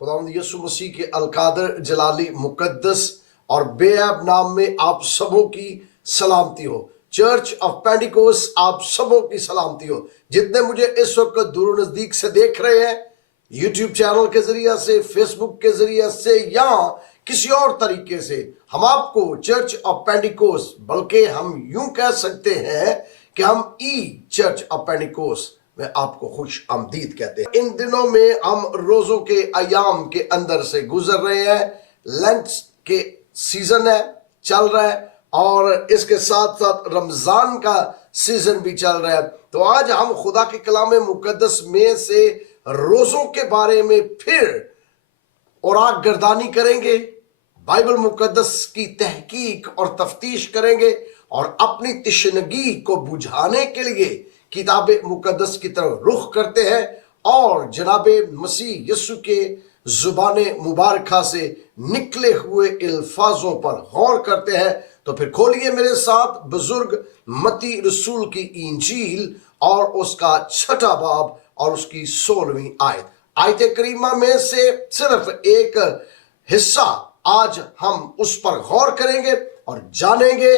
खुदावंद यीशु मसीह के अलकादर जलाली मुकद्दस और बेअब नाम में आप सबों की सलामती हो। चर्च ऑफ पेंटिकोस आप सबों की सलामती हो। जितने मुझे इस वक्त दूर नजदीक से देख रहे हैं, यूट्यूब चैनल के जरिए से, फेसबुक के जरिए से या किसी और तरीके से, हम आपको चर्च ऑफ पेंटिकोस, बल्कि हम यूं कह सकते हैं कि हम चर्च ऑफ पेंटिकोस में आपको खुश आमदीद कहते हैं। इन दिनों में हम रोजों के अयाम के अंदर से गुजर रहे हैं। लेंट के सीजन है, चल रहा है, और इसके साथ साथ रमजान का सीजन भी चल रहा है। तो आज हम खुदा के कलाम मुकद्दस में से रोजों के बारे में फिर औराक गर्दानी करेंगे, बाइबल मुकद्दस की तहकीक और तफ्तीश करेंगे और अपनी तिश्नगी को बुझाने के लिए किताब मुकद्दस की तरफ रुख करते हैं और जनाब मसीह यीशु के जुबान मुबारका से निकले हुए अल्फाजों पर गौर करते हैं। तो फिर खोलिए मेरे साथ बुजुर्ग मत्ती रसूल की इंजील और उसका 6वां बाब और उसकी 16वीं आयत करीमा में से सिर्फ एक हिस्सा आज हम उस पर गौर करेंगे और जानेंगे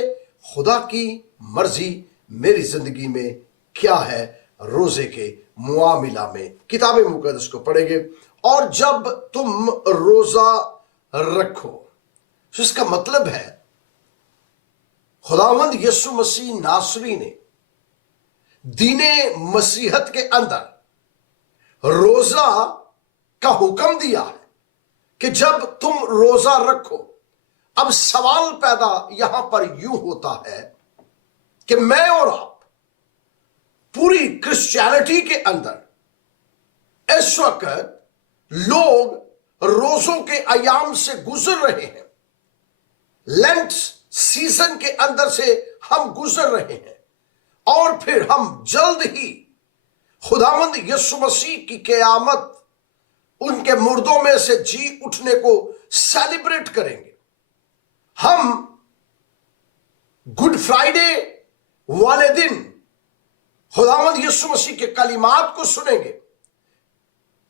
खुदा की मर्जी मेरी जिंदगी में क्या है। रोजे के मुआमिला में किताब मुकद्दस को पढ़ेंगे। और जब तुम रोजा रखो, तो इसका मतलब है खुदावंद यीशु मसीह नासरी ने दीने मसीहत के अंदर रोजा का हुक्म दिया है कि जब तुम रोजा रखो। अब सवाल पैदा यहां पर यूं होता है कि मैं और आप पूरी क्रिश्चियनिटी के अंदर इस वक्त लोग रोजों के अयाम से गुजर रहे हैं, लेंट सीजन के अंदर से हम गुजर रहे हैं, और फिर हम जल्द ही खुदावंद यीशु मसीह की क़यामत, उनके मुर्दों में से जी उठने को सेलिब्रेट करेंगे। हम गुड फ्राइडे वाले दिन खुदावंद यीशु मसीह के कलिमात को सुनेंगे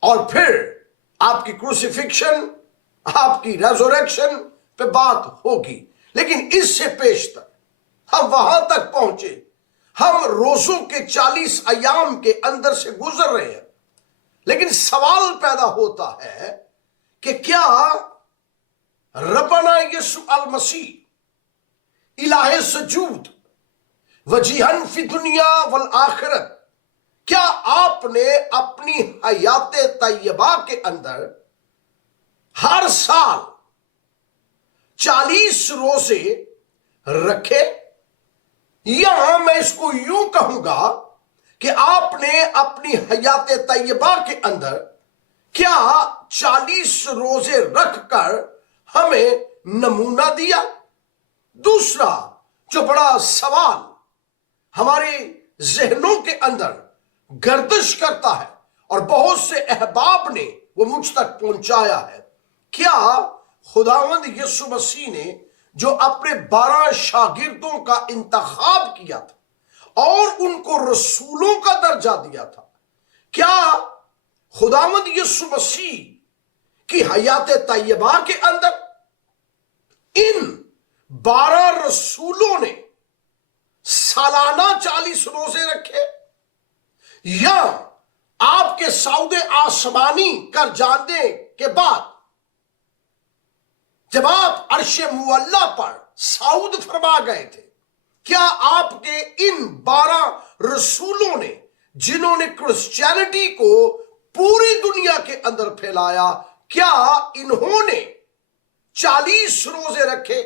और फिर आपकी क्रूसिफिक्शन, आपकी रेजोरेक्शन पे बात होगी। लेकिन इससे पेशतर हम वहां तक पहुंचे, हम रोजों के 40 अयाम के अंदर से गुजर रहे हैं। लेकिन सवाल पैदा होता है कि क्या रब्बना यीशु अल मसीह इलाहे सजूद वजीहन फी दुनिया वल आखिरत, क्या आपने अपनी हयात तैयबा के अंदर हर साल 40 रोजे रखे? या मैं इसको यूं कहूंगा कि आपने अपनी हयात तैयबा के अंदर क्या 40 रोजे रखकर हमें नमूना दिया? दूसरा जो बड़ा सवाल हमारे जहनों के अंदर गर्दिश करता है और बहुत से अहबाब ने वो मुझ तक पहुंचाया है, क्या खुदावंद यीशु मसीह ने जो अपने 12 शागिर्दों का इंतखाब किया था और उनको रसूलों का दर्जा दिया था, क्या खुदावंद यीशु मसीह की हयात तैयबा के अंदर इन 12 रसूलों ने सालाना 40 रोजे रखे? या आपके सौदे आसमानी कर जाने के बाद जब आप अर्शे मुअल्ला पर सऊद फरमा गए थे, क्या आपके इन 12 रसूलों ने, जिन्होंने क्रिश्चियनिटी को पूरी दुनिया के अंदर फैलाया, क्या इन्होंने 40 रोजे रखे?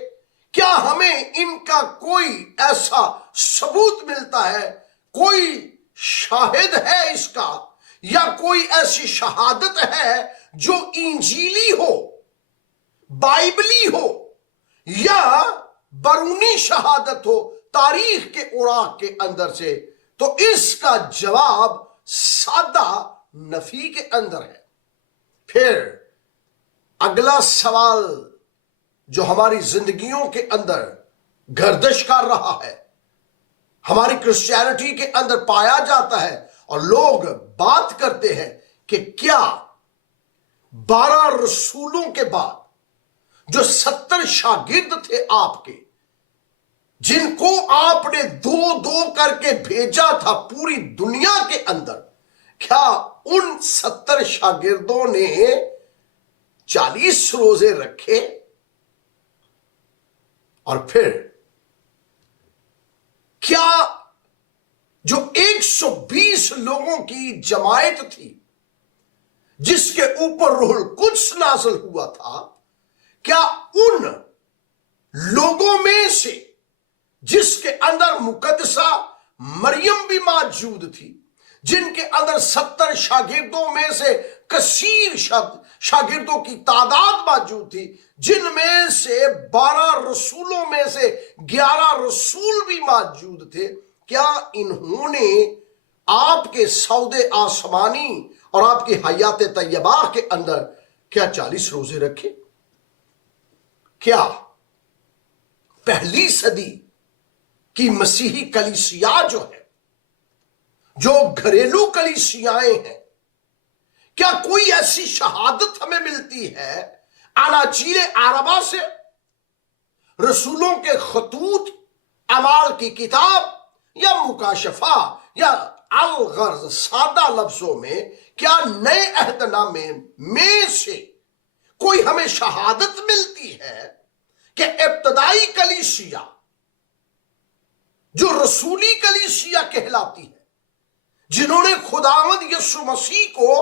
क्या हमें इनका कोई ऐसा सबूत मिलता है, कोई शाहिद है इसका, या कोई ऐसी शहादत है जो इंजीली हो, बाइबली हो, या बरूनी शहादत हो तारीख के औराक के अंदर से? तो इसका जवाब सादा नफी के अंदर है। फिर अगला सवाल जो हमारी जिंदगियों के अंदर गर्दिश कर रहा है, हमारी क्रिश्चियनिटी के अंदर पाया जाता है, और लोग बात करते हैं कि क्या 12 रसूलों के बाद जो 70 शागिर्द थे आपके, जिनको आपने दो दो करके भेजा था पूरी दुनिया के अंदर, क्या उन 70 शागिर्दों ने 40 रोजे रखे? और फिर क्या जो 120 लोगों की जमायत थी जिसके ऊपर रूहुल कुद्स नाज़िल हुआ था, क्या उन लोगों में से जिसके अंदर मुकद्दसा मरियम भी मौजूद थी, जिनके अंदर 70 शागिर्दों में से कसीर शागिर्दों की तादाद मौजूद थी, जिनमें से 12 रसूलों में से 11 रसूल भी मौजूद थे, क्या इन्होंने आपके सौदे आसमानी और आपकी हयात तैयबा के अंदर क्या 40 रोजे रखे? क्या पहली सदी की मसीही कलीसिया जो है, जो घरेलू कलीसियाएं हैं, क्या कोई ऐसी शहादत हमें मिलती है अनाजील अरबा से, रसूलों के खतूत, अमाल की किताब या मुकाशफा या अल-गर्ज सादा लफ्जों में, क्या नए अहदनामे में से कोई हमें शहादत मिलती है कि इब्तदाई कलीसिया जो रसूली कलीसिया कहलाती है, जिन्होंने खुदावंद यीशु मसीह को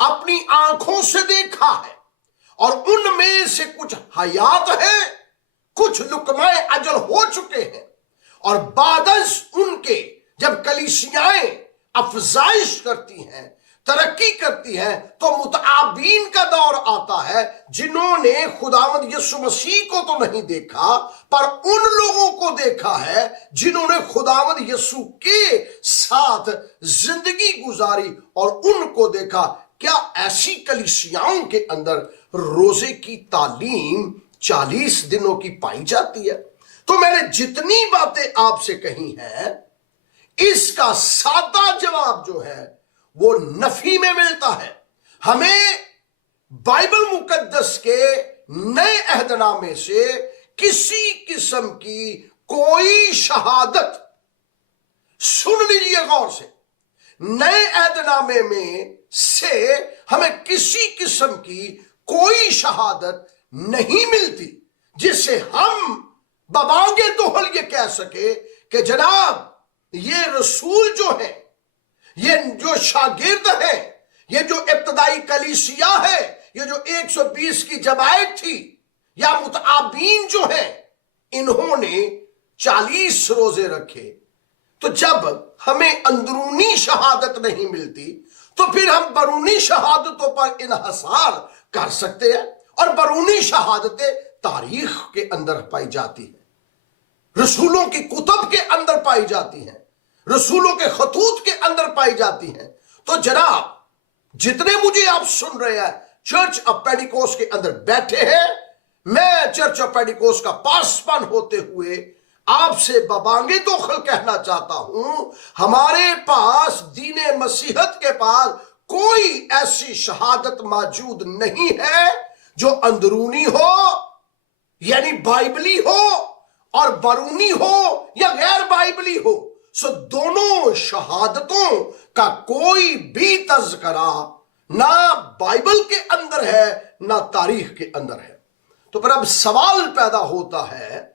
अपनी आंखों से देखा है और उनमें से कुछ हयात है, कुछ लुकमाए अजल हो चुके हैं, और बादस उनके जब कलीसियाएं अफजाइश करती हैं, तरक्की करती हैं, तो मुतआबीन का दौर आता है जिन्होंने खुदावंद यीशु मसीह को तो नहीं देखा, पर उन लोगों को देखा है जिन्होंने खुदावंद यीशु के साथ जिंदगी गुजारी और उनको देखा। क्या ऐसी कलीसियाओं के अंदर रोजे की तालीम 40 दिनों की पाई जाती है? तो मैंने जितनी बातें आपसे कही हैं, इसका सादा जवाब जो है वो नफी में मिलता है। हमें बाइबल मुकद्दस के नए अहदनामे से किसी किस्म की कोई शहादत, सुन लीजिए गौर से, नए अहदनामे में से हमें किसी किस्म की कोई शहादत नहीं मिलती जिससे हम बबांगे दोहल ये कह सके कि जनाब ये रसूल जो है, ये जो शागिर्द है, ये जो इब्तदाई कलीसिया है, ये जो 120 की जमायत थी या मुतआबीन जो है, इन्होंने 40 रोजे रखे। तो जब हमें अंदरूनी शहादत नहीं मिलती तो फिर हम बरूनी शहादतों पर इन्हसार कर सकते हैं, और बरूनी शहादतें तारीख के अंदर पाई जाती है, रसूलों की कुतब के अंदर पाई जाती हैं, रसूलों के खतूत के अंदर पाई जाती हैं। तो जनाब, जितने मुझे आप सुन रहे हैं, चर्च ऑफ पेंटिकोस्ट के अंदर बैठे हैं, मैं चर्च ऑफ पेंटिकोस्ट का पासवान होते हुए आपसे बबांगे दोखल कहना चाहता हूं, हमारे पास दीने मसीहत के पास कोई ऐसी शहादत मौजूद नहीं है जो अंदरूनी हो यानी बाइबली हो और बरूनी हो या गैर बाइबली हो। सो दोनों शहादतों का कोई भी तज़किरा ना बाइबल के अंदर है ना तारीख के अंदर है। तो पर अब सवाल पैदा होता है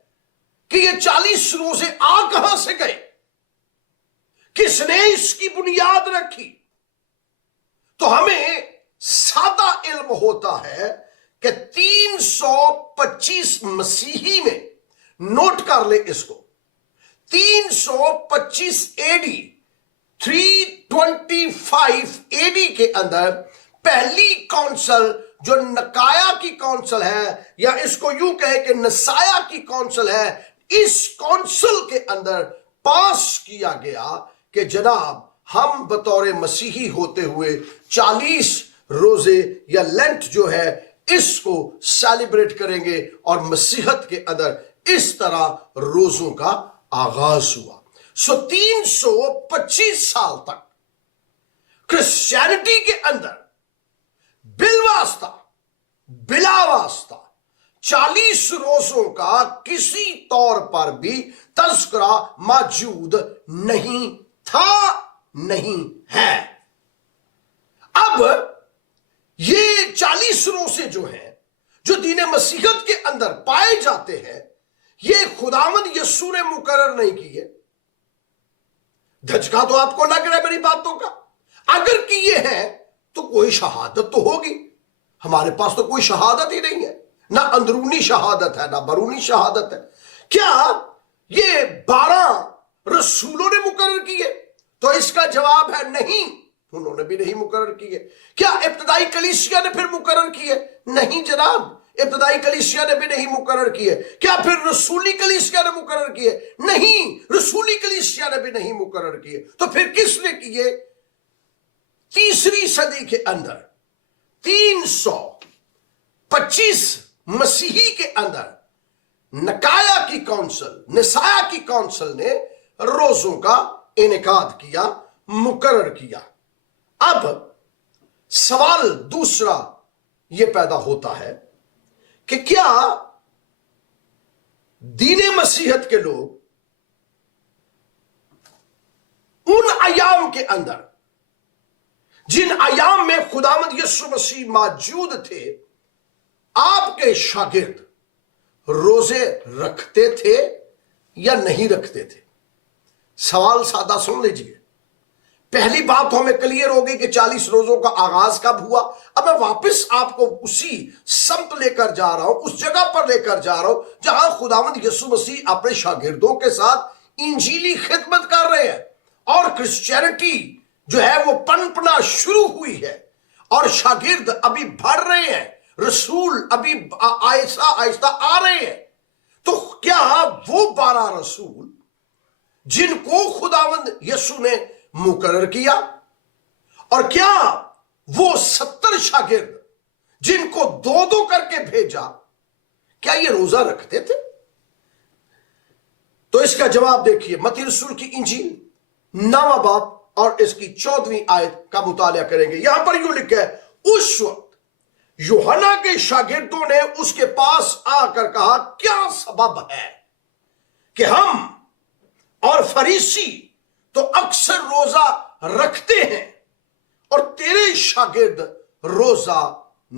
कि ये 40 रोजे आ कहां से गए, किसने इसकी बुनियाद रखी? तो हमें सादा इल्म होता है कि 325 मसीही में, नोट कर ले इसको, 325 एडी, 325 एडी के अंदर पहली काउंसिल जो नकाया की काउंसिल है, या इसको यूं कहे कि नसाया की काउंसिल है, इस काउंसिल के अंदर पास किया गया कि जनाब हम बतौर मसीही होते हुए 40 रोजे या लेंट जो है इसको सेलिब्रेट करेंगे, और मसीहत के अंदर इस तरह रोजों का आगाज हुआ। सो 325 साल तक क्रिश्चियनिटी के अंदर बिलवास्ता 40 रोजों का किसी तौर पर भी तस्करा मौजूद नहीं था, नहीं है। अब ये 40 रोजे जो हैं, जो दीन मसीहत के अंदर पाए जाते हैं, ये खुदावंद यीशु ने मुकर्रर नहीं किए। धचका तो आपको लग रहा है मेरी बातों का? अगर किए हैं तो कोई शहादत तो होगी। हमारे पास तो कोई शहादत ही नहीं है, ना अंदरूनी शहादत है ना बरूनी शहादत है। क्या ये 12 रसूलों ने मुकर्रर किए? तो इसका जवाब है नहीं, उन्होंने भी नहीं मुकर्रर किए। क्या इब्तदाई कलीसिया ने फिर मुकर्रर किए? नहीं जनाब, इब्तदाई कलीसिया ने भी नहीं मुकर्रर किए। क्या फिर रसूली कलीसिया ने मुकर्रर किए? नहीं, रसूली कलीसिया ने भी नहीं मुकर्रर किए। तो फिर किसने किए? तीसरी सदी के अंदर 325 मसीही के अंदर नकाया की काउंसिल, निसाया की काउंसिल ने रोजों का इनेकाद किया, मुकर्रर किया। अब सवाल दूसरा यह पैदा होता है कि क्या दीने मसीहत के लोग उन अयाम के अंदर, जिन अयाम में खुदावंद यीशु मसीह मौजूद थे, आपके शागिर्द रोजे रखते थे या नहीं रखते थे? सवाल सादा सुन लीजिए। पहली बात तो हमें क्लियर हो गई कि 40 रोजों का आगाज कब हुआ। अब मैं वापस आपको उसी समत लेकर जा रहा हूं, उस जगह पर लेकर जा रहा हूं जहां खुदावंद यीशु मसीह अपने शागिर्दों के साथ इंजीली खिदमत कर रहे हैं और क्रिश्चियनिटी जो है वो पनपना शुरू हुई है और शागिर्द अभी बढ़ रहे हैं, रसूल अभी आहिस्ता आहिस्ता आ रहे हैं। तो क्या वो 12 रसूल जिनको खुदावंद यीशु ने मुकर्रर किया, और क्या वो 70 शागिर्द जिनको 2-2 करके भेजा, क्या ये रोजा रखते थे? तो इसका जवाब देखिए, मत्ती रसूल की इंजील 9वां बाब और इसकी 14वीं आयत का मुताला करेंगे। यहां पर यूं लिखा है, उस वक्त यूहन्ना के शागिर्दों ने उसके पास आकर कहा, क्या सबब है कि हम और फरीसी तो अक्सर रोजा रखते हैं और तेरे शागिर्द रोजा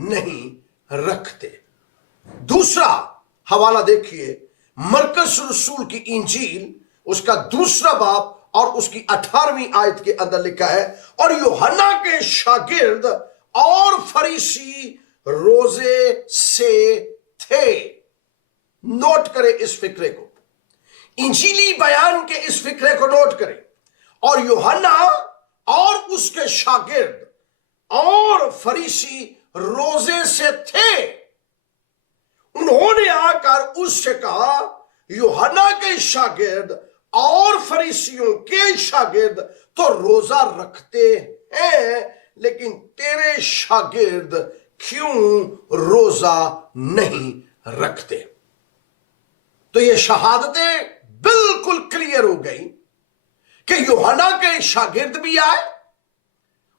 नहीं रखते? दूसरा हवाला देखिए, मरकस रसूल की इंजील उसका 2 बाब और उसकी 18वीं आयत के अंदर लिखा है, और यूहन्ना के शागिर्द और फरीसी रोजे से थे। नोट करें इस फिक्रे को, इंजीली बयान के इस फिक्रे को नोट करें। और यूहन्ना और उसके शागिर्द और फरीसी रोजे से थे। उन्होंने आकर उससे कहा, यूहन्ना के शागिर्द और फरीसियों के शागिर्द तो रोजा रखते हैं, लेकिन तेरे शागिर्द क्यों रोजा नहीं रखते? तो ये शहादतें बिल्कुल क्लियर हो गई कि यूहन्ना के शागिर्द भी आए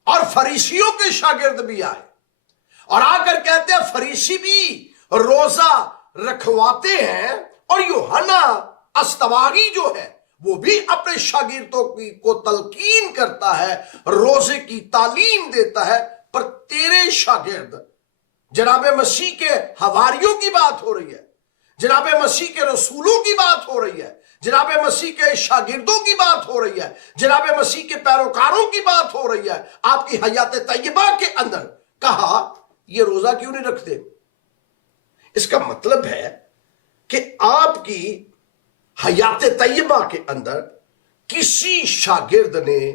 और फरीसियों के शागिर्द भी आए और आकर कहते हैं फरीसी भी रोजा रखवाते हैं, और यूहन्ना अस्तवागी जो है वो भी अपने शागिर्दों को तलकीन करता है, रोजे की तालीम देता है। पर तेरे शागिर्द, जनाब मसीह के हवारियों की बात हो रही है, जनाब मसीह के रसूलों की बात हो रही है, जनाब मसीह के शागिर्दों की बात हो रही है, जनाब मसीह के पैरोकारों की बात हो रही है, आपकी हयात तैयबा के अंदर कहा ये रोजा क्यों नहीं रखते? इसका मतलब है कि आपकी हयात तैयबा के अंदर किसी शागिर्द ने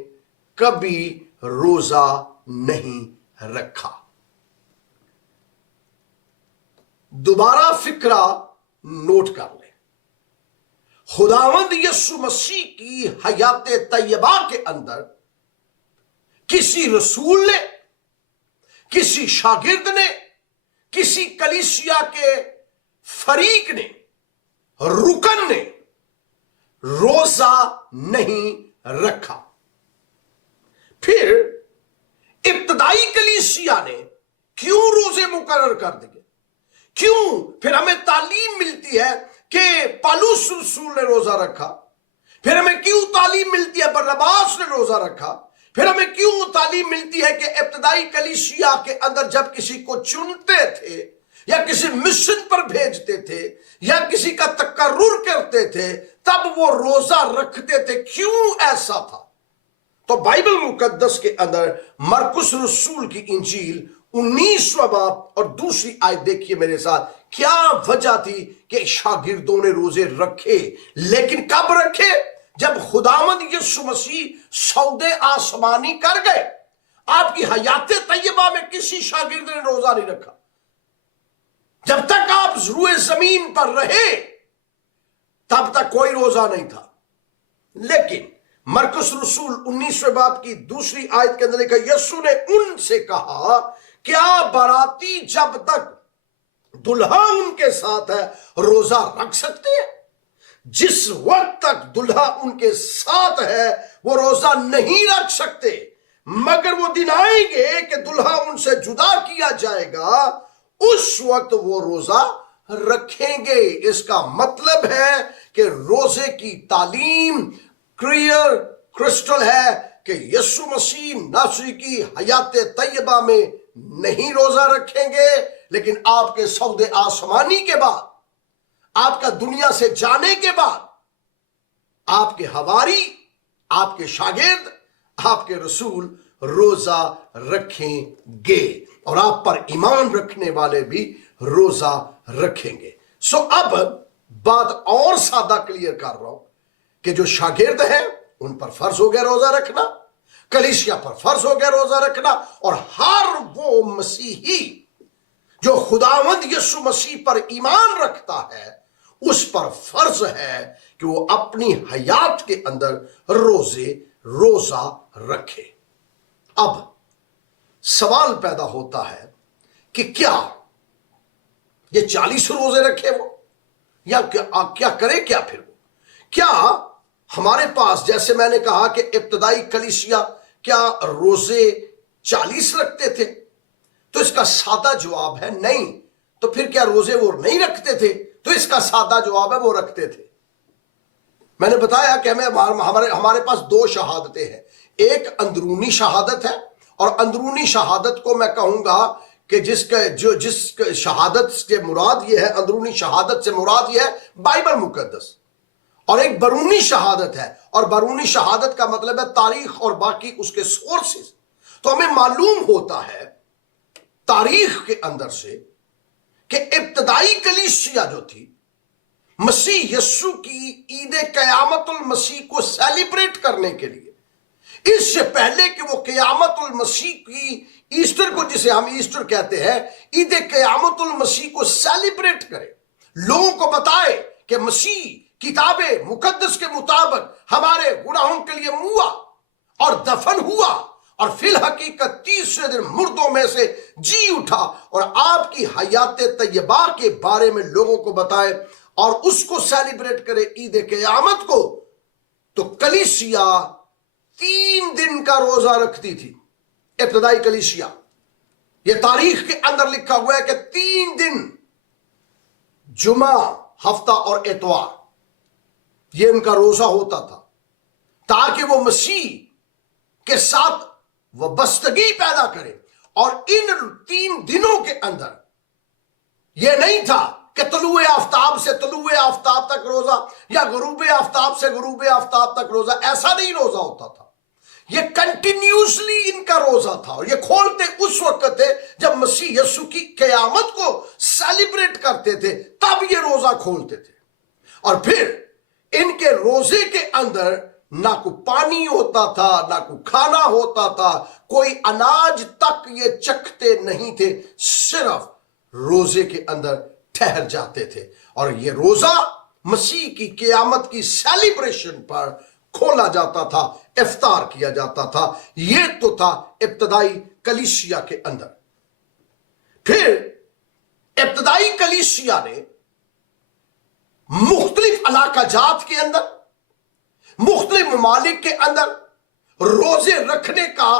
कभी रोजा नहीं रखा। दोबारा फिक्रा नोट कर ले, खुदावंद यीशु मसीह की हयात तैयबा के अंदर किसी रसूल ने, किसी शागिर्द ने, किसी कलीसिया के फरीक ने, रुकन ने रोजा नहीं रखा। फिर इब्तदाई कलीसिया ने क्यों रोजे मुकर्रर कर दिए? क्यों फिर हमें तालीम मिलती है कि पौलुस रसूल ने रोजा रखा, फिर हमें क्यों तालीम मिलती है बरनबास ने रोजा रखा, फिर हमें क्यों तालीम मिलती है कि इब्तदाई कलीसिया के अंदर जब किसी को चुनते थे या किसी मिशन पर भेजते थे या किसी का तकर्रुर करते थे तब वो रोजा रखते थे? क्यों ऐसा था? तो बाइबल मुकद्दस के अंदर मरकुस रसूल की इंजील 19वां बाब और दूसरी आयत देखिए मेरे साथ। क्या वजह थी कि शागिर्दों ने रोजे रखे, लेकिन कब रखे? जब खुदावंद यीशु मसीह सौदे आसमानी कर गए। आपकी हयात तैयबा में किसी शागिर्द ने रोजा नहीं रखा। जब तक आप रुए जमीन पर रहे तब तक कोई रोजा नहीं था। लेकिन मरकुस रसूल 19वें बाब की दूसरी आयत के अंदर लिखा, यीशु ने उनसे कहा, क्या बाराती जब तक दुल्हा उनके साथ है रोजा रख सकते हैं? जिस वक्त तक दुल्हा उनके साथ है वो रोजा नहीं रख सकते, मगर वो दिन आएंगे कि दुल्हा उनसे जुदा किया जाएगा, उस वक्त वो रोजा रखेंगे। इसका मतलब है कि रोजे की तालीम क्लियर क्रिस्टल है कि यीशु मसीह नासरी की हयात तैयबा में नहीं रोजा रखेंगे, लेकिन आपके सौदे आसमानी के बाद, आपका दुनिया से जाने के बाद, आपके हवारी, आपके शागिर्द, आपके रसूल रोजा रखेंगे और आप पर ईमान रखने वाले भी रोजा रखेंगे। सो अब बात और सादा क्लियर कर रहा हूं कि जो शागिर्द हैं उन पर फर्ज हो गया रोजा रखना, कलीसिया पर फर्ज हो गया रोजा रखना, और हर वो मसीही जो खुदावंद यीशु मसीह पर ईमान रखता है उस पर फर्ज है कि वो अपनी हयात के अंदर रोजा रखे। अब सवाल पैदा होता है कि क्या ये 40 रोजे रखे वो, या क्या करे, क्या फिर वो, क्या हमारे पास, जैसे मैंने कहा कि इब्तदाई कलीसिया क्या रोजे 40 रखते थे? तो इसका सादा जवाब है नहीं। तो फिर क्या रोजे वो नहीं रखते थे? तो इसका सादा जवाब है वो रखते थे। मैंने बताया कि हमारे पास दो शहादतें हैं। एक अंदरूनी शहादत है, और अंदरूनी शहादत को मैं कहूंगा कि जिस शहादत से मुराद ये है, अंदरूनी शहादत से मुराद ये है बाइबल मुकद्दस। और एक बरूनी शहादत है, और बरूनी शहादत का मतलब है तारीख और बाकी उसके सोर्सेस। तो हमें मालूम होता है तारीख के अंदर से कि इब्तदाई कलीसिया जो थी, मसीह यस्सु की ईद क़यामतुल मसीह को सेलिब्रेट करने के लिए, इससे पहले कि वो क़यामतुल मसीह की ईस्टर को, जिसे हम ईस्टर कहते हैं, ईद क़यामतुल मसीह को सेलिब्रेट करे, लोगों को बताए कि मसीह किताबे मुकद्दस के मुताबिक हमारे गुनाहों के लिए मुआ और दफन हुआ, और फिल हकीकत 30वें दिन मुर्दों में से जी उठा, और आपकी हयात तैयबा के बारे में लोगों को बताए और उसको सेलिब्रेट करे ईद क़यामत को। तो कलीसिया 3 दिन का रोजा रखती थी, इब्तदाई कलीसिया। यह तारीख के अंदर लिखा हुआ है कि 3 दिन, जुमा, हफ्ता और इतवार, यह उनका रोजा होता था, ताकि वो मसीह के साथ वबस्तगी पैदा करे। और इन 3 दिनों के अंदर यह नहीं था कि तलुए आफ्ताब से तलुए आफ्ताब तक रोजा, या गुरूबे आफ्ताब से गुरूबे आफ्ताब तक रोजा, ऐसा नहीं रोजा होता था। यह कंटिन्यूसली इनका रोजा था, और यह खोलते उस वक्त थे जब मसीह यीशु की क़यामत को सेलिब्रेट करते थे, तब ये रोजा खोलते थे। और फिर इनके रोजे के अंदर ना कोई पानी होता था, ना कोई खाना होता था, कोई अनाज तक ये चखते नहीं थे, सिर्फ रोजे के अंदर ठहर जाते थे। और ये रोजा मसीह की क़यामत की सेलिब्रेशन पर खोला जाता था, इफ्तार किया जाता था। ये तो था इब्तदाई कलीसिया के अंदर। फिर इब्तदाई कलीसिया ने मुख्तलिफ इलाका जात के अंदर, मुख्तलिफ ममालिक के अंदर रोजे रखने का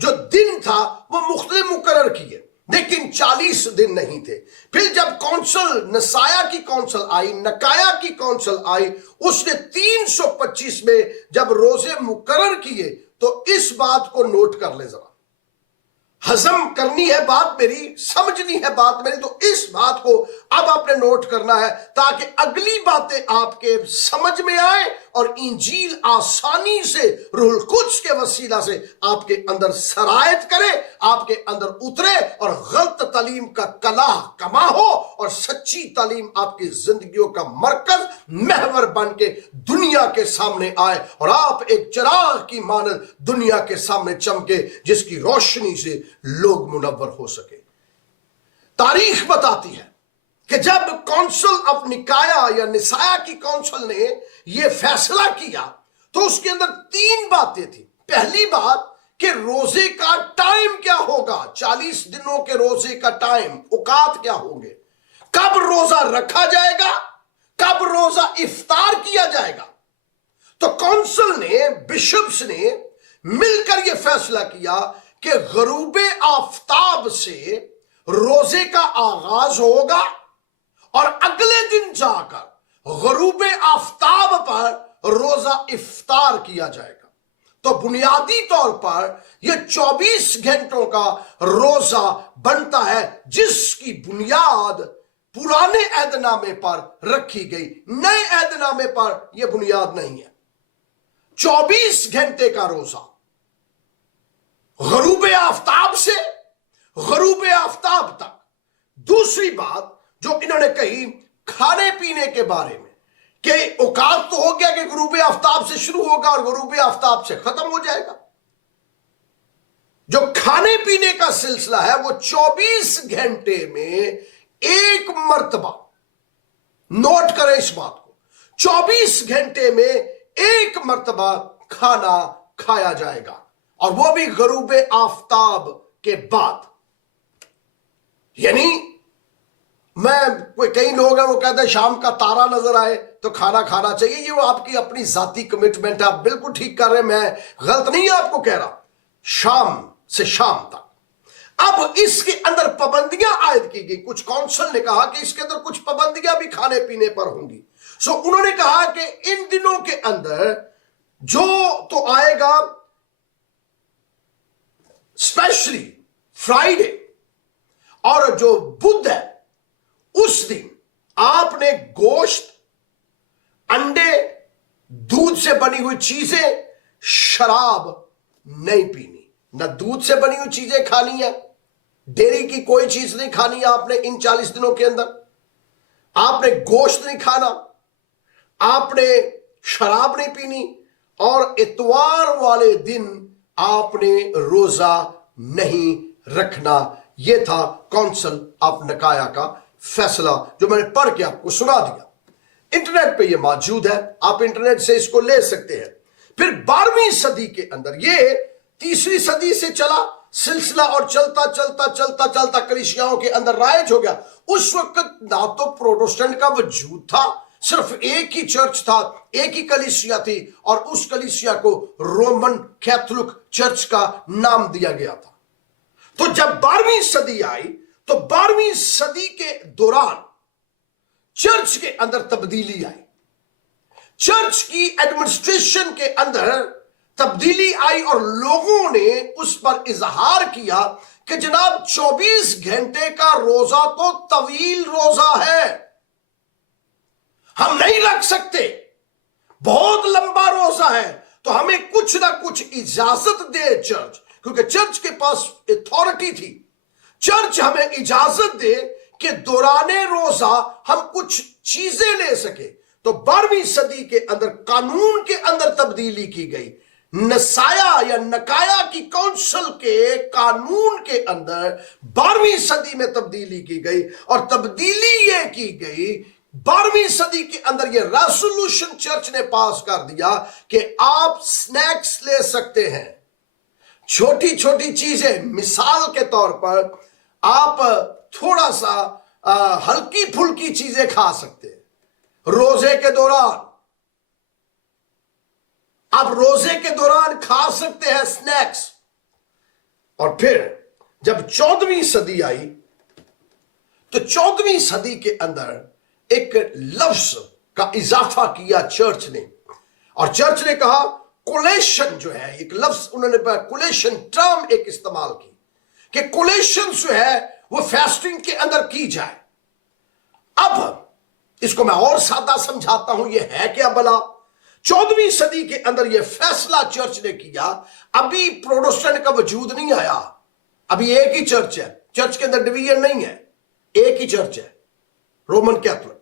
जो दिन था वो मुख्तलिफ मुकर्रर किए। लेकिन 40 दिन नहीं थे। फिर जब कौंसल नसाया की कौंसल आई, नकाया की कौंसल आई, उसने 325 में जब रोजे मुकर्रर किए, तो इस बात को नोट कर ले जरा, हजम करनी है बात मेरी, समझनी है बात मेरी, तो इस बात को अब आपने नोट करना है ताकि अगली बातें आपके समझ में आए और इंजील आसानी से रूहुल कुद्स के वसीला से आपके अंदर सरायत करे, आपके अंदर उतरे और गलत तालीम का कलाह कमा हो और सच्ची तालीम आपकी जिंदगियों का मरकज महवर बन के दुनिया के सामने आए और आप एक चिराग की मानद दुनिया के सामने चमके, जिसकी रोशनी से लोग मुनव्वर हो सके। तारीख बताती है कि जब कौंसिल ऑफ निकाया या निसाया की कौंसिल ने यह फैसला किया, तो उसके अंदर 3 बातें थी। पहली बात कि रोजे का टाइम क्या होगा, 40 दिनों के रोजे का टाइम, औकात क्या होंगे, कब रोजा रखा जाएगा, कब रोजा इफ्तार किया जाएगा। तो कौंसिल ने, बिशप्स ने मिलकर यह फैसला किया कि गरूबे आफ्ताब से रोजे का आगाज होगा और अगले दिन जाकर गरूबे आफ्ताब पर रोजा इफ्तार किया जाएगा। तो बुनियादी तौर पर यह 24 घंटों का रोजा बनता है, जिसकी बुनियाद पुराने ऐदनामे पर रखी गई, नए ऐदनामे पर यह बुनियाद नहीं है। 24 घंटे का रोजा गरूबे आफ्ताब से गरूबे आफ्ताब तक। दूसरी बात जो इन्होंने कही खाने पीने के बारे में, कि औकात तो हो गया कि गरूबे आफ्ताब से शुरू होगा और गरूबे आफ्ताब से खत्म हो जाएगा। जो खाने पीने का सिलसिला है वो 24 घंटे में एक मर्तबा, नोट करें इस बात को, 24 घंटे में एक मर्तबा खाना खाया जाएगा, और वो भी गरूबे आफ्ताब के बाद। यानी कोई कई लोग हैं वो कहते हैं शाम का तारा नजर आए तो खाना खाना चाहिए, ये वो आपकी अपनी जाती कमिटमेंट है, आप बिल्कुल ठीक कर रहे हैं, मैं गलत नहीं आपको कह रहा, शाम से शाम तक। अब इसके अंदर पाबंदियां आयद की गई, कुछ कौंसिल ने कहा कि इसके अंदर कुछ पाबंदियां भी खाने पीने पर होंगी। सो उन्होंने कहा कि इन दिनों के अंदर जो तो आएगा, स्पेशली फ्राइडे और जो बुध है, उस दिन आपने गोश्त, अंडे, दूध से बनी हुई चीजें, शराब नहीं पीनी। ना दूध से बनी हुई चीजें खानी है, डेयरी की कोई चीज नहीं खानी है आपने इन 40 दिनों के अंदर, आपने गोश्त नहीं खाना, आपने शराब नहीं पीनी, और इतवार वाले दिन आपने रोजा नहीं रखना। यह था कौंसिल ऑफ निकाया का फैसला जो मैंने पढ़ के आपको सुना दिया। इंटरनेट पे यह मौजूद है, आप इंटरनेट से इसको ले सकते हैं। फिर 12वीं सदी के अंदर, ये 3री सदी से चला सिलसिला और चलता चलता चलता चलता कलीसियाओं के अंदर राइज हो गया। उस वक्त ना तो प्रोटेस्टेंट का वजूद था, सिर्फ एक ही चर्च था, एक ही कलीसिया थी, और उस कलीसिया को रोमन कैथोलिक चर्च का नाम दिया गया था। तो जब 12वीं सदी आई, तो 12वीं सदी के दौरान चर्च के अंदर तब्दीली आई, चर्च की एडमिनिस्ट्रेशन के अंदर तब्दीली आई, और लोगों ने उस पर इजहार किया कि जनाब 24 घंटे का रोजा तो तवील रोजा है, हम नहीं रख सकते, बहुत लंबा रोजा है, तो हमें कुछ ना कुछ इजाजत दे चर्च, क्योंकि चर्च के पास अथॉरिटी थी। चर्च हमें इजाजत दे कि दौराने रोजा हम कुछ चीजें ले सके। तो 12वीं सदी के अंदर कानून के अंदर तब्दीली की गई, नसाया या नकाया की कौंसिल के कानून के अंदर 12वीं सदी में तब्दीली की गई, और तब्दीली यह की गई 12वीं सदी के अंदर, यह रेजोल्यूशन चर्च ने पास कर दिया कि आप स्नैक्स ले सकते हैं, छोटी छोटी चीजें, मिसाल के तौर पर आप थोड़ा सा हल्की फुल्की चीजें खा सकते हैं रोजे के दौरान। आप रोजे के दौरान खा सकते हैं स्नैक्स। और फिर जब 14वीं सदी आई तो 14वीं सदी के अंदर एक लफ्ज का इजाफा किया चर्च ने, और चर्च ने कहा कोलेशन जो है, एक लफ्ज उन्होंने कोलेशन टर्म एक इस्तेमाल की कि कोलेशन जो है वो फास्टिंग के अंदर की जाए। अब इसको मैं और सादा समझाता हूं, ये है क्या भला। 14वीं सदी के अंदर यह फैसला चर्च ने किया। अभी प्रोटेस्टेंट का वजूद नहीं आया, अभी एक ही चर्च है, चर्च के अंदर डिवीजन नहीं है, एक ही चर्च है, रोमन कैथोलिक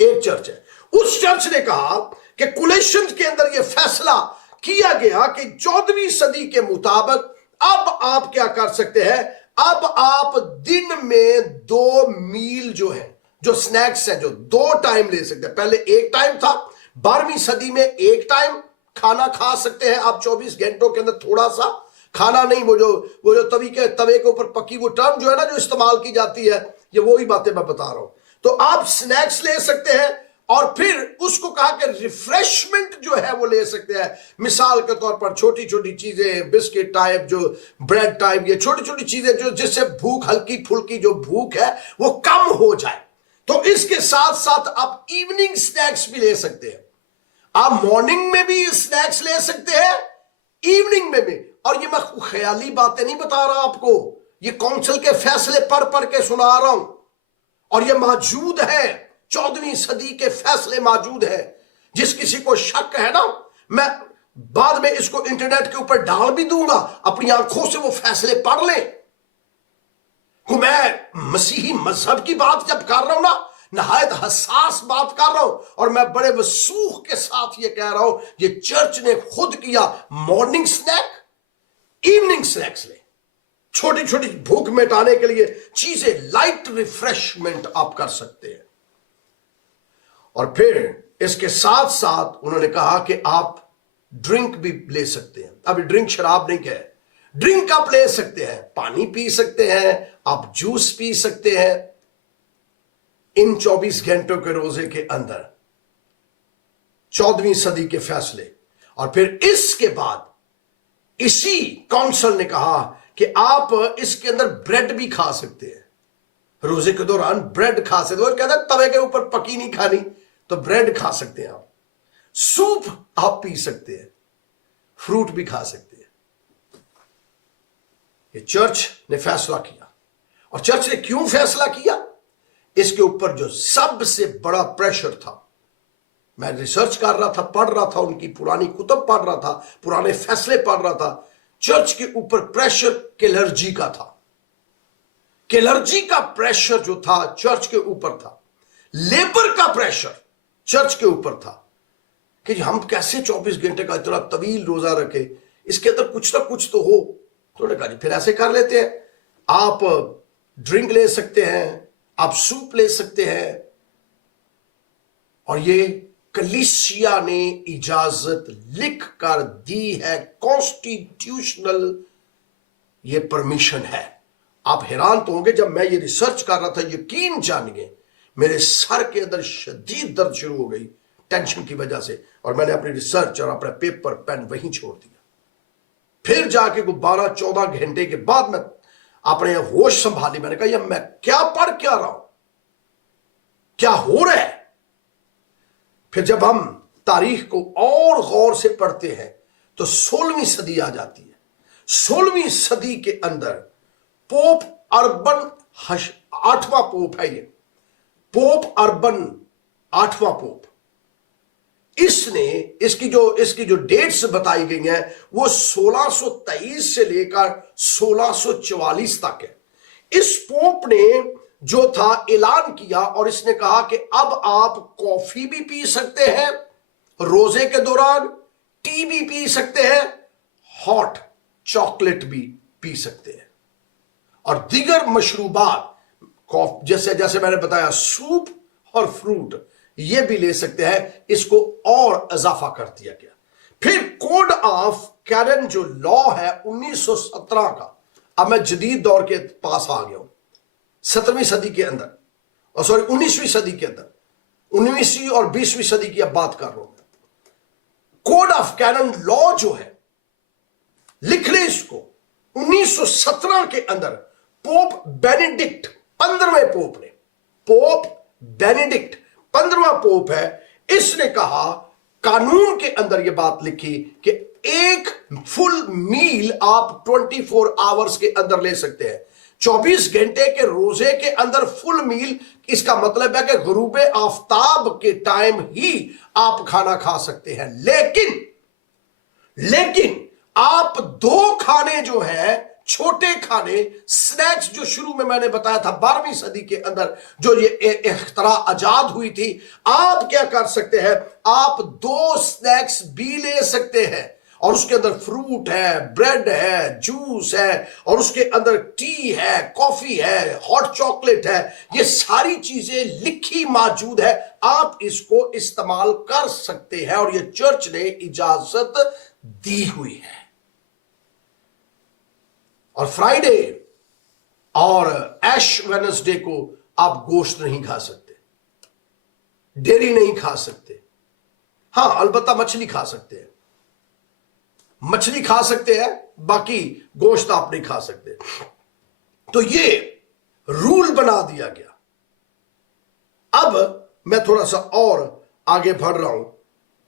एक चर्च है। उस चर्च ने कहा कि कुलेशन के अंदर यह फैसला किया गया कि 14वीं सदी के मुताबिक अब आप क्या कर सकते हैं, अब आप दिन में 2 मील जो है, जो स्नैक्स है, जो 2 टाइम ले सकते हैं। पहले एक टाइम था, 12वीं सदी में एक टाइम खाना खा सकते हैं आप 24 घंटों के अंदर, थोड़ा सा खाना नहीं, वो जो तवे के ऊपर पकी वो टर्म जो है ना जो इस्तेमाल की जाती है, ये वही बातें मैं बता रहा हूं। तो आप स्नैक्स ले सकते हैं और फिर उसको कहा कि रिफ्रेशमेंट जो है वो ले सकते हैं। मिसाल के तौर पर छोटी छोटी चीजें, बिस्किट टाइप, जो ब्रेड टाइप, ये छोटी छोटी चीजें जो जिससे भूख, हल्की फुल्की जो भूख है वो कम हो जाए। तो इसके साथ साथ आप इवनिंग स्नैक्स भी ले सकते हैं, आप मॉर्निंग में भी स्नैक्स ले सकते हैं, इवनिंग में भी। और ये मैं ख्याली बातें नहीं बता रहा आपको, ये काउंसिल के फैसले पढ़ के सुना रहा हूं, और ये मौजूद है, 14वीं सदी के फैसले मौजूद है। जिस किसी को शक है ना, मैं बाद में इसको इंटरनेट के ऊपर डाल भी दूंगा, अपनी आंखों से वो फैसले पढ़ लें। मैं मसीही मजहब की बात जब कर रहा हूं ना, नहायत हसास बात कर रहा हूं, और मैं बड़े वसूख के साथ ये कह रहा हूं, ये चर्च ने खुद किया। मॉर्निंग स्नैक, इवनिंग स्नैक्स ले, छोटी छोटी भूख मिटाने के लिए चीजें, लाइट रिफ्रेशमेंट आप कर सकते हैं। और फिर इसके साथ साथ उन्होंने कहा कि आप ड्रिंक भी ले सकते हैं। अभी ड्रिंक शराब नहीं कहे, ड्रिंक आप ले सकते हैं, पानी पी सकते हैं, आप जूस पी सकते हैं इन 24 घंटों के रोजे के अंदर। 14वीं सदी के फैसले। और फिर इसके बाद इसी काउंसिल ने कहा कि आप इसके अंदर ब्रेड भी खा सकते हैं, रोजे के दौरान ब्रेड खा सकते हैं। कहता है तवे के ऊपर पकी नहीं खानी, तो ब्रेड खा सकते हैं आप, सूप आप पी सकते हैं, फ्रूट भी खा सकते हैं। ये चर्च ने फैसला किया। और चर्च ने क्यों फैसला किया, इसके ऊपर जो सबसे बड़ा प्रेशर था, मैं रिसर्च कर रहा था, पढ़ रहा था, उनकी पुरानी कुतब पढ़ रहा था, पुराने फैसले पढ़ रहा था। चर्च के ऊपर प्रेशर क्लेर्जी का था। क्लेर्जी का प्रेशर जो था चर्च के ऊपर था। लेबर का प्रेशर चर्च के ऊपर था कि हम कैसे 24 घंटे का इतना तवील रोजा रखे, इसके अंदर कुछ ना कुछ तो हो। तो उन्होंने कहा जी फिर ऐसे कर लेते हैं, आप ड्रिंक ले सकते हैं, आप सूप ले सकते हैं। और ये कलीसिया ने इजाजत लिख कर दी है, कॉन्स्टिट्यूशनल ये परमिशन है। आप हैरान तो होंगे, जब मैं ये रिसर्च कर रहा था, यकीन जानिए मेरे सर के अंदर शदीद दर्द शुरू हो गई टेंशन की वजह से, और मैंने अपनी रिसर्च और अपना पेपर पेन वहीं छोड़ दिया। फिर जाके को 12-14 घंटे के बाद मैं अपने होश संभाली। मैंने कहा मैं क्या पढ़ क्या रहा हूं, क्या हो रहा है। फिर जब हम तारीख को और गौर से पढ़ते हैं तो 16वीं सदी आ जाती है। 16वीं सदी के अंदर पोप अर्बन 8वां पोप है, ये पोप अर्बन 8वां पोप। इसने इसकी जो डेट्स बताई गई हैं वो 1623 से लेकर 1644 तक है। इस पोप ने जो था ऐलान किया, और इसने कहा कि अब आप कॉफी भी पी सकते हैं रोजे के दौरान, टी भी पी सकते हैं, हॉट चॉकलेट भी पी सकते हैं, और दीगर मशरूबात जैसे मैंने बताया सूप और फ्रूट ये भी ले सकते हैं। इसको और इजाफा कर दिया गया। फिर कोड ऑफ कैरन जो लॉ है 1917 का, अब मैं जदीद दौर के पास आ गया हूं, 17वीं सदी के अंदर, और सॉरी 19वीं सदी के अंदर, 19वीं और 20वीं सदी की अब बात कर रहा हूं। कोड ऑफ कैनन लॉ जो है, लिख ले इसको, 1917 के अंदर पोप बेनेडिक्ट 15वें पोप ने, पोप बेनेडिक्ट 15वां पोप है, इसने कहा, कानून के अंदर यह बात लिखी कि एक फुल मील आप 24 आवर्स के अंदर ले सकते हैं। 24 घंटे के रोजे के अंदर फुल मील, इसका मतलब है कि गुरूबे आफ्ताब के टाइम ही आप खाना खा सकते हैं। लेकिन आप 2 खाने जो है, छोटे खाने, स्नैक्स, जो शुरू में मैंने बताया था 12वीं सदी के अंदर जो ये इख्तरा आजाद हुई थी, आप क्या कर सकते हैं, आप 2 स्नैक्स भी ले सकते हैं और उसके अंदर फ्रूट है, ब्रेड है, जूस है, और उसके अंदर टी है, कॉफी है, हॉट चॉकलेट है, ये सारी चीजें लिखी मौजूद है, आप इसको इस्तेमाल कर सकते हैं और ये चर्च ने इजाजत दी हुई है। और फ्राइडे और ऐश वेडनेसडे को आप गोश्त नहीं खा सकते, डेयरी नहीं खा सकते। हां, अलबत्ता मछली खा सकते हैं, मछली खा सकते हैं, बाकी गोश्त आप नहीं खा सकते। तो ये रूल बना दिया गया। अब मैं थोड़ा सा और आगे बढ़ रहा हूं,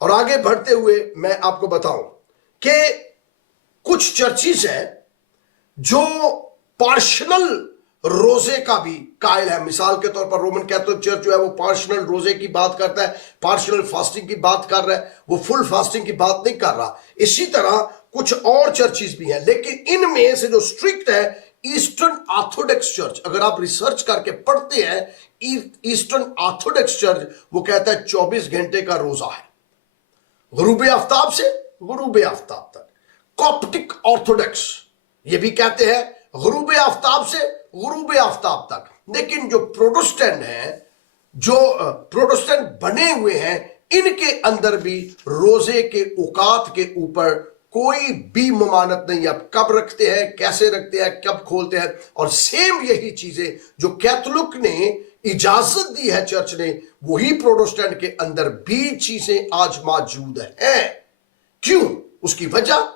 और आगे बढ़ते हुए मैं आपको बताऊं कि कुछ चर्चिस हैं जो पार्शनल रोजे का भी कायल है। मिसाल के तौर पर रोमन कैथोलिक चर्च जो है वो पार्शनल रोजे की बात करता है, पार्शनल फास्टिंग की बात कर रहा है, वो फुल फास्टिंग की बात नहीं कर रहा। इसी तरह कुछ और चर्चेस भी हैं, लेकिन इनमें से जो स्ट्रिक्ट है ईस्टर्न ऑर्थोडॉक्स चर्च। अगर आप रिसर्च करके पढ़ते हैं ईस्टर्न ऑर्थोडॉक्स चर्च, वो कहता है 24 घंटे का रोजा है, गुरूबे आफ्ताब से गुरूबे आफ्ताब तक। कॉप्टिक ऑर्थोडॉक्स ये भी कहते हैं गुरूबे आफ्ताब से गुरूबे आफ्ताब तक। लेकिन जो प्रोटेस्टेंट हैं, जो प्रोटेस्टेंट बने हुए हैं, इनके अंदर भी रोजे के औकात के ऊपर कोई भी ममानत नहीं। आप कब रखते हैं, कैसे रखते हैं, कब खोलते हैं, और सेम यही चीजें जो कैथोलिक ने इजाजत दी है चर्च ने, वही प्रोटेस्टेंट के अंदर भी चीजें आज मौजूद हैं। क्यों? उसकी वजह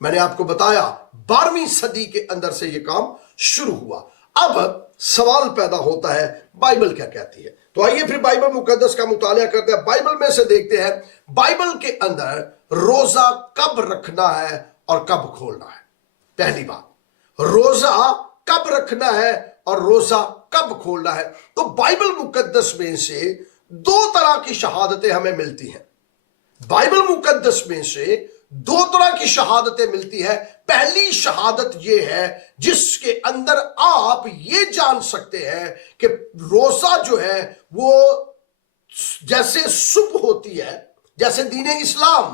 मैंने आपको बताया, 12वीं सदी के अंदर से यह काम शुरू हुआ। अब सवाल पैदा होता है, बाइबल क्या कहती है? तो आइए फिर बाइबल मुकद्दस का मुतालिया करते हैं। बाइबल में से देखते हैं बाइबल के अंदर रोजा कब रखना है और कब खोलना है। पहली बात, रोजा कब रखना है और रोजा कब खोलना है। तो बाइबल मुकद्दस में से 2 तरह की शहादतें हमें मिलती हैं। बाइबल मुकद्दस में से 2 तरह की शहादतें मिलती है। पहली शहादत यह है जिसके अंदर आप ये जान सकते हैं कि रोजा जो है वो जैसे सुबह होती है, जैसे दीने इस्लाम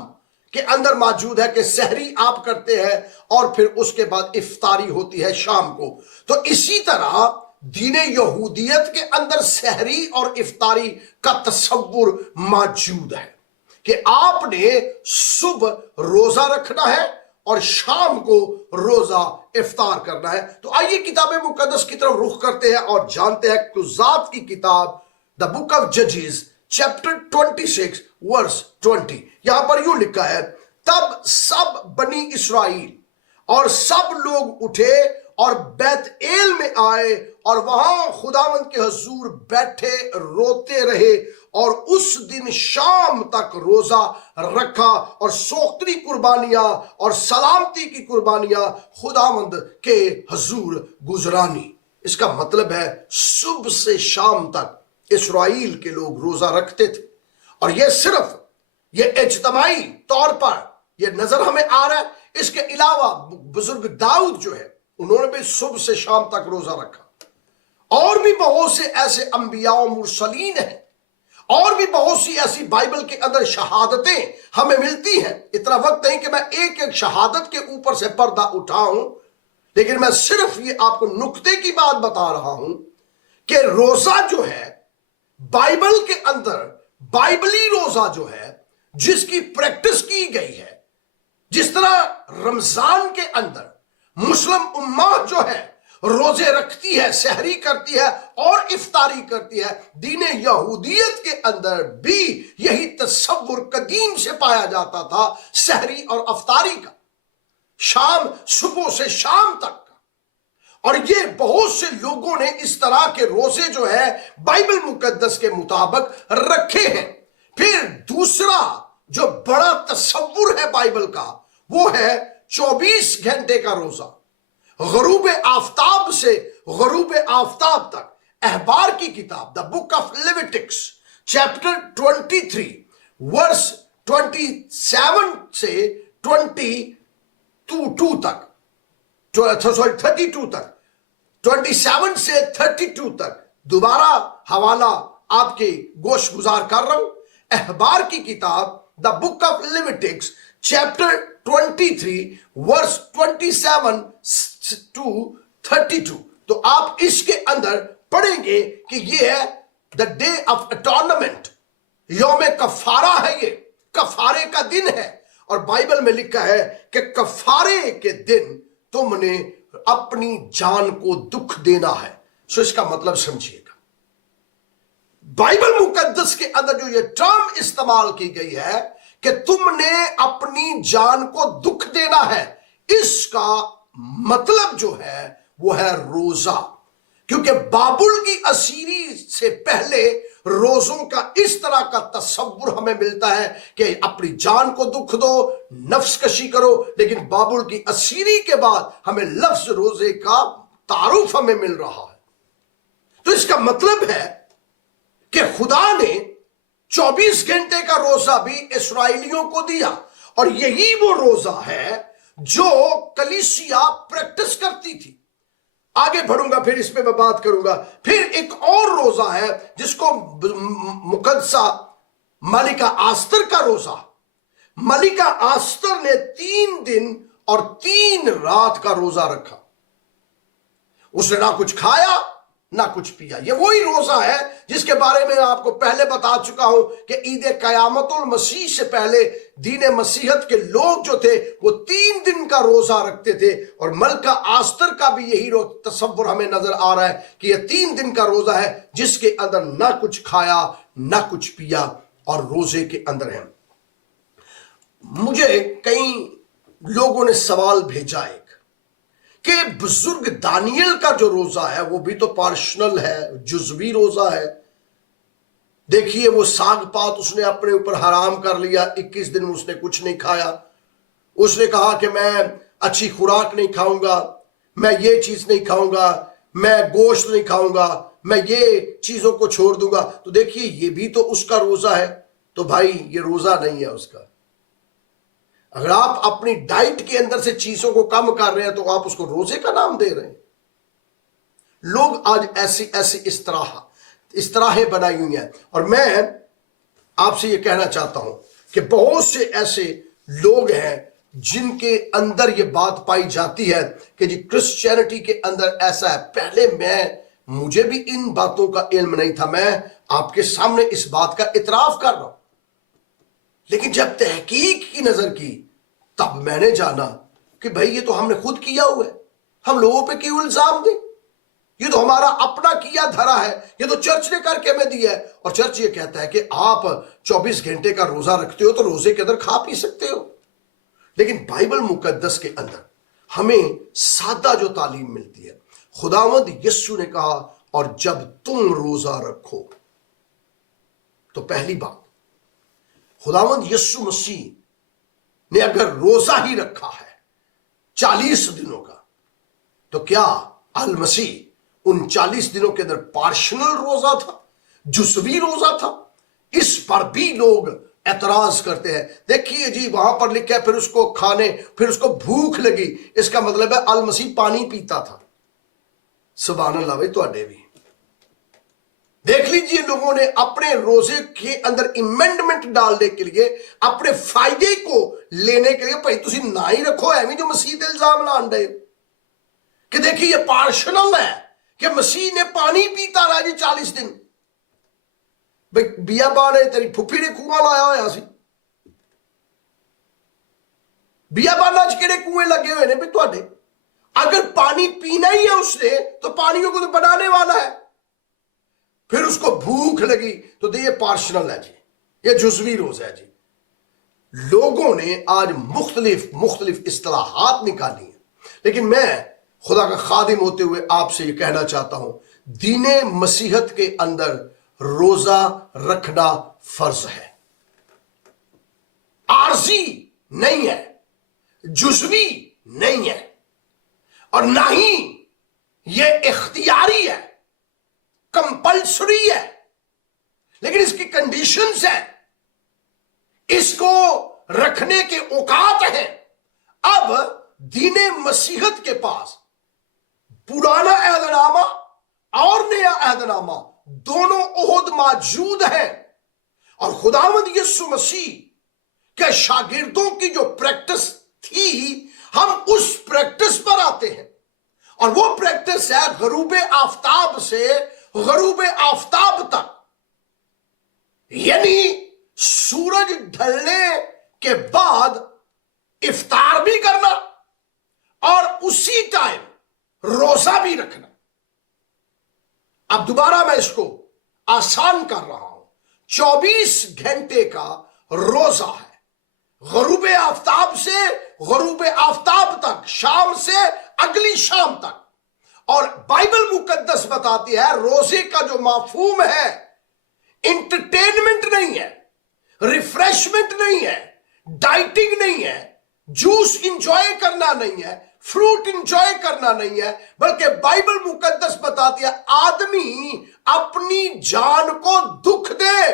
के अंदर मौजूद है कि सहरी आप करते हैं और फिर उसके बाद इफ्तारी होती है शाम को, तो इसी तरह दीने यहूदियत के अंदर सहरी और इफ्तारी का तस्वुर मौजूद है कि आपने सुबह रोजा रखना है और शाम को रोजा इफ्तार करना है। तो आइए किताब मुकद्दस की तरफ रुख करते हैं और जानते हैं कुजात की किताब, द बुक ऑफ जजेस चैप्टर 26 वर्स 20। यहां पर यूं लिखा है, तब सब बनी इस्राएल और सब लोग उठे और बैतएल में आए और वहां खुदावंद के हुजूर बैठे रोते रहे और उस दिन शाम तक रोजा रखा और सोख्तरी कुर्बानियां और सलामती की कुर्बानियां खुदावंद के हुजूर गुजरानी। इसका मतलब है सुबह से शाम तक इस्राएल के लोग रोजा रखते थे। और यह सिर्फ ये इज्तिमाई तौर पर यह नजर हमें आ रहा है, इसके अलावा बुजुर्ग दाऊद जो है उन्होंने भी सुबह से शाम तक रोजा रखा। और भी बहुत से ऐसे अंबिया और मुरसलीन हैं, और भी बहुत सी ऐसी बाइबल के अंदर शहादतें हमें मिलती हैं। इतना वक्त नहीं कि मैं एक एक शहादत के ऊपर से पर्दा उठाऊं, लेकिन मैं सिर्फ ये आपको नुक्ते की बात बता रहा हूं कि रोजा जो है बाइबल के अंदर, बाइबली रोजा जो है जिसकी प्रैक्टिस की गई है, जिस तरह रमजान के अंदर मुस्लिम उम्मा जो है रोजे रखती है, सहरी करती है और इफ्तारी करती है, दीने यहूदियत के अंदर भी यही तस्वुर कदीम से पाया जाता था, सहरी और अफ्तारी का, शाम सुबह से शाम तक का। और ये बहुत से लोगों ने इस तरह के रोजे जो है बाइबल मुकद्दस के मुताबिक रखे हैं। फिर दूसरा जो बड़ा तसव्वुर है बाइबल का, वो है 24 घंटे का रोजा, गरूब आफताब से गरूब आफताब तक। अहबार की किताब the book of Leviticus chapter 23 verse 27 से 22 तक, 32 तक, 27 से 32 तक, दोबारा हवाला आपके गोश गुजार कर रहा हूं। अहबार की किताब the book of Leviticus chapter 23 verse 27 to 32। तो आप इसके अंदर पढ़ेंगे कि ये है द डे ऑफ अटॉर्नमेंट, यौम कफारा है, ये कफारे का दिन है। और बाइबल में लिखा है कि कफारे के दिन तुमने अपनी जान को दुख देना है। सो इसका मतलब समझिएगा, बाइबल मुकद्दस के अंदर जो ये टर्म इस्तेमाल की गई है कि तुमने अपनी जान को दुख देना है, इसका मतलब जो है वो है रोजा। क्योंकि बाबुल की असीरी से पहले रोजों का इस तरह का तसव्वुर हमें मिलता है कि अपनी जान को दुख दो, नफ्स कशी करो, लेकिन बाबुल की असीरी के बाद हमें लफ्ज रोजे का तारुफ हमें मिल रहा है। तो इसका मतलब है कि खुदा ने 24 घंटे का रोजा भी इस्राएलियों को दिया, और यही वो रोजा है जो कलीसिया प्रैक्टिस करती थी। आगे बढ़ूंगा, फिर इस पे मैं बात करूंगा। फिर एक और रोजा है जिसको मुकद्दसा मलिका आस्तर का रोजा। मलिका आस्तर ने 3 दिन और 3 रात का रोजा रखा। उसने ना कुछ खाया ना कुछ पिया। ये वही रोजा है जिसके बारे में आपको पहले बता चुका हूं कि ईद कयामतुल मसीह से पहले दीन मसीहत के लोग जो थे वो 3 दिन का रोजा रखते थे। और मलका आस्तर का भी यही तसव्वुर हमें नजर आ रहा है कि ये 3 दिन का रोजा है जिसके अंदर ना कुछ खाया ना कुछ पिया, और रोजे के अंदर है। मुझे कई लोगों ने सवाल भेजा है कि बुजुर्ग दानियल का जो रोजा है वो भी तो पार्शनल है, जुज़वी रोजा है। देखिए वो साग पात उसने अपने ऊपर हराम कर लिया, 21 दिन उसने कुछ नहीं खाया। उसने कहा कि मैं अच्छी खुराक नहीं खाऊंगा, मैं ये चीज नहीं खाऊंगा, मैं गोश्त नहीं खाऊंगा, मैं ये चीजों को छोड़ दूंगा। तो देखिए ये भी तो उसका रोजा है। तो भाई ये रोजा नहीं है उसका। अगर आप अपनी डाइट के अंदर से चीजों को कम कर रहे हैं तो आप उसको रोजे का नाम दे रहे हैं। लोग आज ऐसी ऐसी इस तरह बनाई हुई हैं। और मैं आपसे ये कहना चाहता हूं कि बहुत से ऐसे लोग हैं जिनके अंदर ये बात पाई जाती है कि जी क्रिश्चियनिटी के अंदर ऐसा है। पहले मुझे भी इन बातों का इल्म नहीं था, मैं आपके सामने इस बात का इतराफ कर रहा हूं। लेकिन जब तहकीक की नजर की तब मैंने जाना कि भाई ये तो हमने खुद किया हुआ है, हम लोगों पे क्यों इल्जाम दें? ये तो हमारा अपना किया धरा है, ये तो चर्च ने करके हमें दिया है। और चर्च ये कहता है कि आप 24 घंटे का रोजा रखते हो तो रोजे के अंदर खा पी सकते हो। लेकिन बाइबल मुकद्दस के अंदर हमें सादा जो तालीम मिलती है, खुदावंद यीशु ने कहा और जब तुम रोजा रखो, तो पहली बात खुदावंद यीशु मसीह ने अगर रोजा ही रखा है 40 दिनों का, तो क्या अल मसीह उन 40 दिनों के अंदर पार्शनल रोजा था, जुज़वी रोजा था? इस पर भी लोग एतराज करते हैं। देखिए जी वहां पर लिखा है फिर उसको भूख लगी, इसका मतलब है अल मसीह पानी पीता था। सुभान अल्लाह। भाई तुहाडे भी देख लीजिए, लोगों ने अपने रोजे के अंदर इमेंडमेंट डालने के लिए, अपने फायदे को लेने के लिए, भाई तुसी ना ही रखो, एवं जो मसीह दे इल्जाम लान दे कि देखिए ये पार्शनल है कि मसीह ने पानी पीता रहा जी 40 दिन। भाई बियाबा ने तेरी फुफी ने कुआं लाया होया सी, बियाबाना च किहड़े कुएं लगे हुए ने भी तुहाडे? अगर पानी पीना ही है उसने तो पानियों को तो बनाने वाला है। फिर उसको भूख लगी तो ये पार्शनल है जी, ये जुज़वी रोजा है जी। लोगों ने आज मुख्तलिफ इस्तिलाहात निकाली हैं, लेकिन मैं खुदा का खादिम होते हुए आपसे ये कहना चाहता हूं, दीने मसीहत के अंदर रोजा रखना फर्ज है, आरजी नहीं है, जुज़वी नहीं है, और ना ही ये इख्तियारी है, कंपल्सरी है, लेकिन इसकी कंडीशंस है, इसको रखने के औकात हैं। अब दीने मसीहत के पास पुराना अहदनामा और नया अहदनामा दोनों ओहद मौजूद हैं, और खुदावंद यीशु मसीह के शागिर्दों की जो प्रैक्टिस थी, हम उस प्रैक्टिस पर आते हैं, और वो प्रैक्टिस है गरूब आफताब से गरूब आफताब तक, यानी सूरज ढलने के बाद इफ्तार भी करना और उसी टाइम रोजा भी रखना। अब दोबारा मैं इसको आसान कर रहा हूं, 24 घंटे का रोजा है, गरूब आफताब से गरूब आफताब तक, शाम से अगली शाम तक। और बाइबल मुकद्दस बताती है रोजे का जो मफहूम है, इंटरटेनमेंट नहीं है, रिफ्रेशमेंट नहीं है, डाइटिंग नहीं है, जूस इंजॉय करना नहीं है, फ्रूट इंजॉय करना नहीं है, बल्कि बाइबल मुकद्दस बताती है आदमी अपनी जान को दुख दे।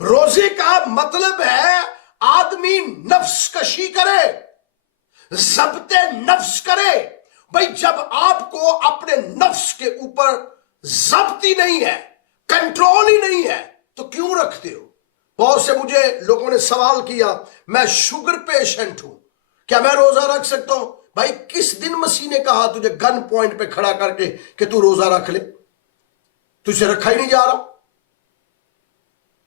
रोजे का मतलब है आदमी नफ्स कशी करे, ज़ब्ते नफ्स करे। भाई जब आपको अपने नफ्स के ऊपर ज़ब्ती नहीं है, कंट्रोल ही नहीं है, तो क्यों रखते हो? बहुत से मुझे लोगों ने सवाल किया, मैं शुगर पेशेंट हूं, क्या मैं रोजा रख सकता हूं? भाई किस दिन मसीह ने कहा तुझे गन पॉइंट पे खड़ा करके कि तू रोजा रख ले? तुझे रखा ही नहीं जा रहा।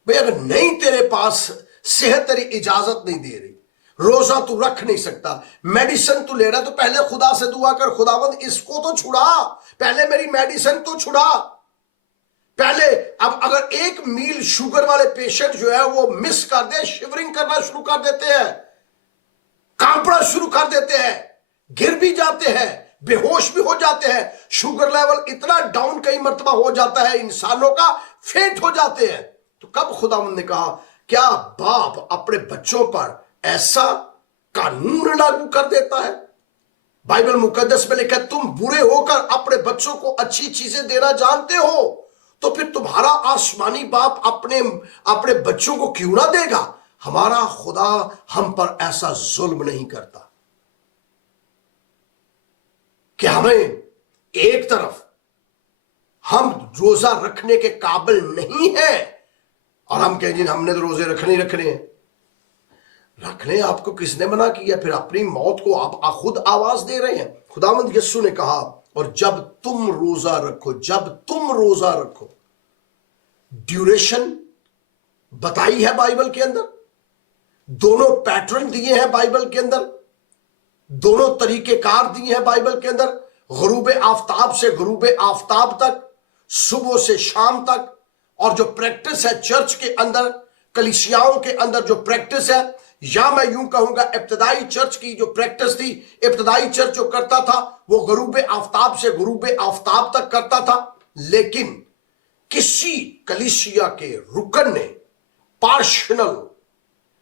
भाई अगर नहीं तेरे पास सेहत तेरी इजाजत नहीं दे रही, रोजा तू रख नहीं सकता, मेडिसिन तू ले रहा, तो पहले खुदा से दुआ कर, खुदावंद इसको तो छुड़ा, पहले मेरी मेडिसिन तो छुड़ा पहले। अब अगर एक मील शुगर वाले पेशेंट जो है वो मिस कर दे, शिवरिंग करना शुरू कर देते हैं, कांपना शुरू कर देते हैं, गिर भी जाते हैं, बेहोश भी हो जाते हैं, शुगर लेवल इतना डाउन कई मर्तबा हो जाता है इंसानों का, फेंट हो जाते हैं। तो कब खुदावंद ने कहा, क्या बाप अपने बच्चों पर ऐसा कानून लागू कर देता है? बाइबल मुकद्दस में लिखा है तुम बुरे होकर अपने बच्चों को अच्छी चीजें देना जानते हो, तो फिर तुम्हारा आसमानी बाप अपने बच्चों को क्यों ना देगा? हमारा खुदा हम पर ऐसा जुल्म नहीं करता कि हमें एक तरफ हम रोजा रखने के काबिल नहीं है और हम कहें जी हमने तो रोजे रखने ही रखने हैं। रखने आपको किसने मना किया? फिर अपनी मौत को आप खुद आवाज दे रहे हैं। खुदावंद यीशु ने कहा, और जब तुम रोजा रखो, जब तुम रोजा रखो, ड्यूरेशन बताई है बाइबल के अंदर, दोनों पैटर्न दिए हैं बाइबल के अंदर, दोनों तरीकेकार दिए हैं बाइबल के अंदर, गरूब आफताब से गरूब आफताब तक, सुबह से शाम तक। और जो प्रैक्टिस है चर्च के अंदर, कलीसियाओं के अंदर जो प्रैक्टिस है, या मैं यूं कहूंगा इब्तदाई चर्च की जो प्रैक्टिस थी, इब्तदाई चर्च जो करता था वो गरूब आफताब से गरूब आफताब तक करता था। लेकिन किसी कलीसिया के रुकन ने पार्शनल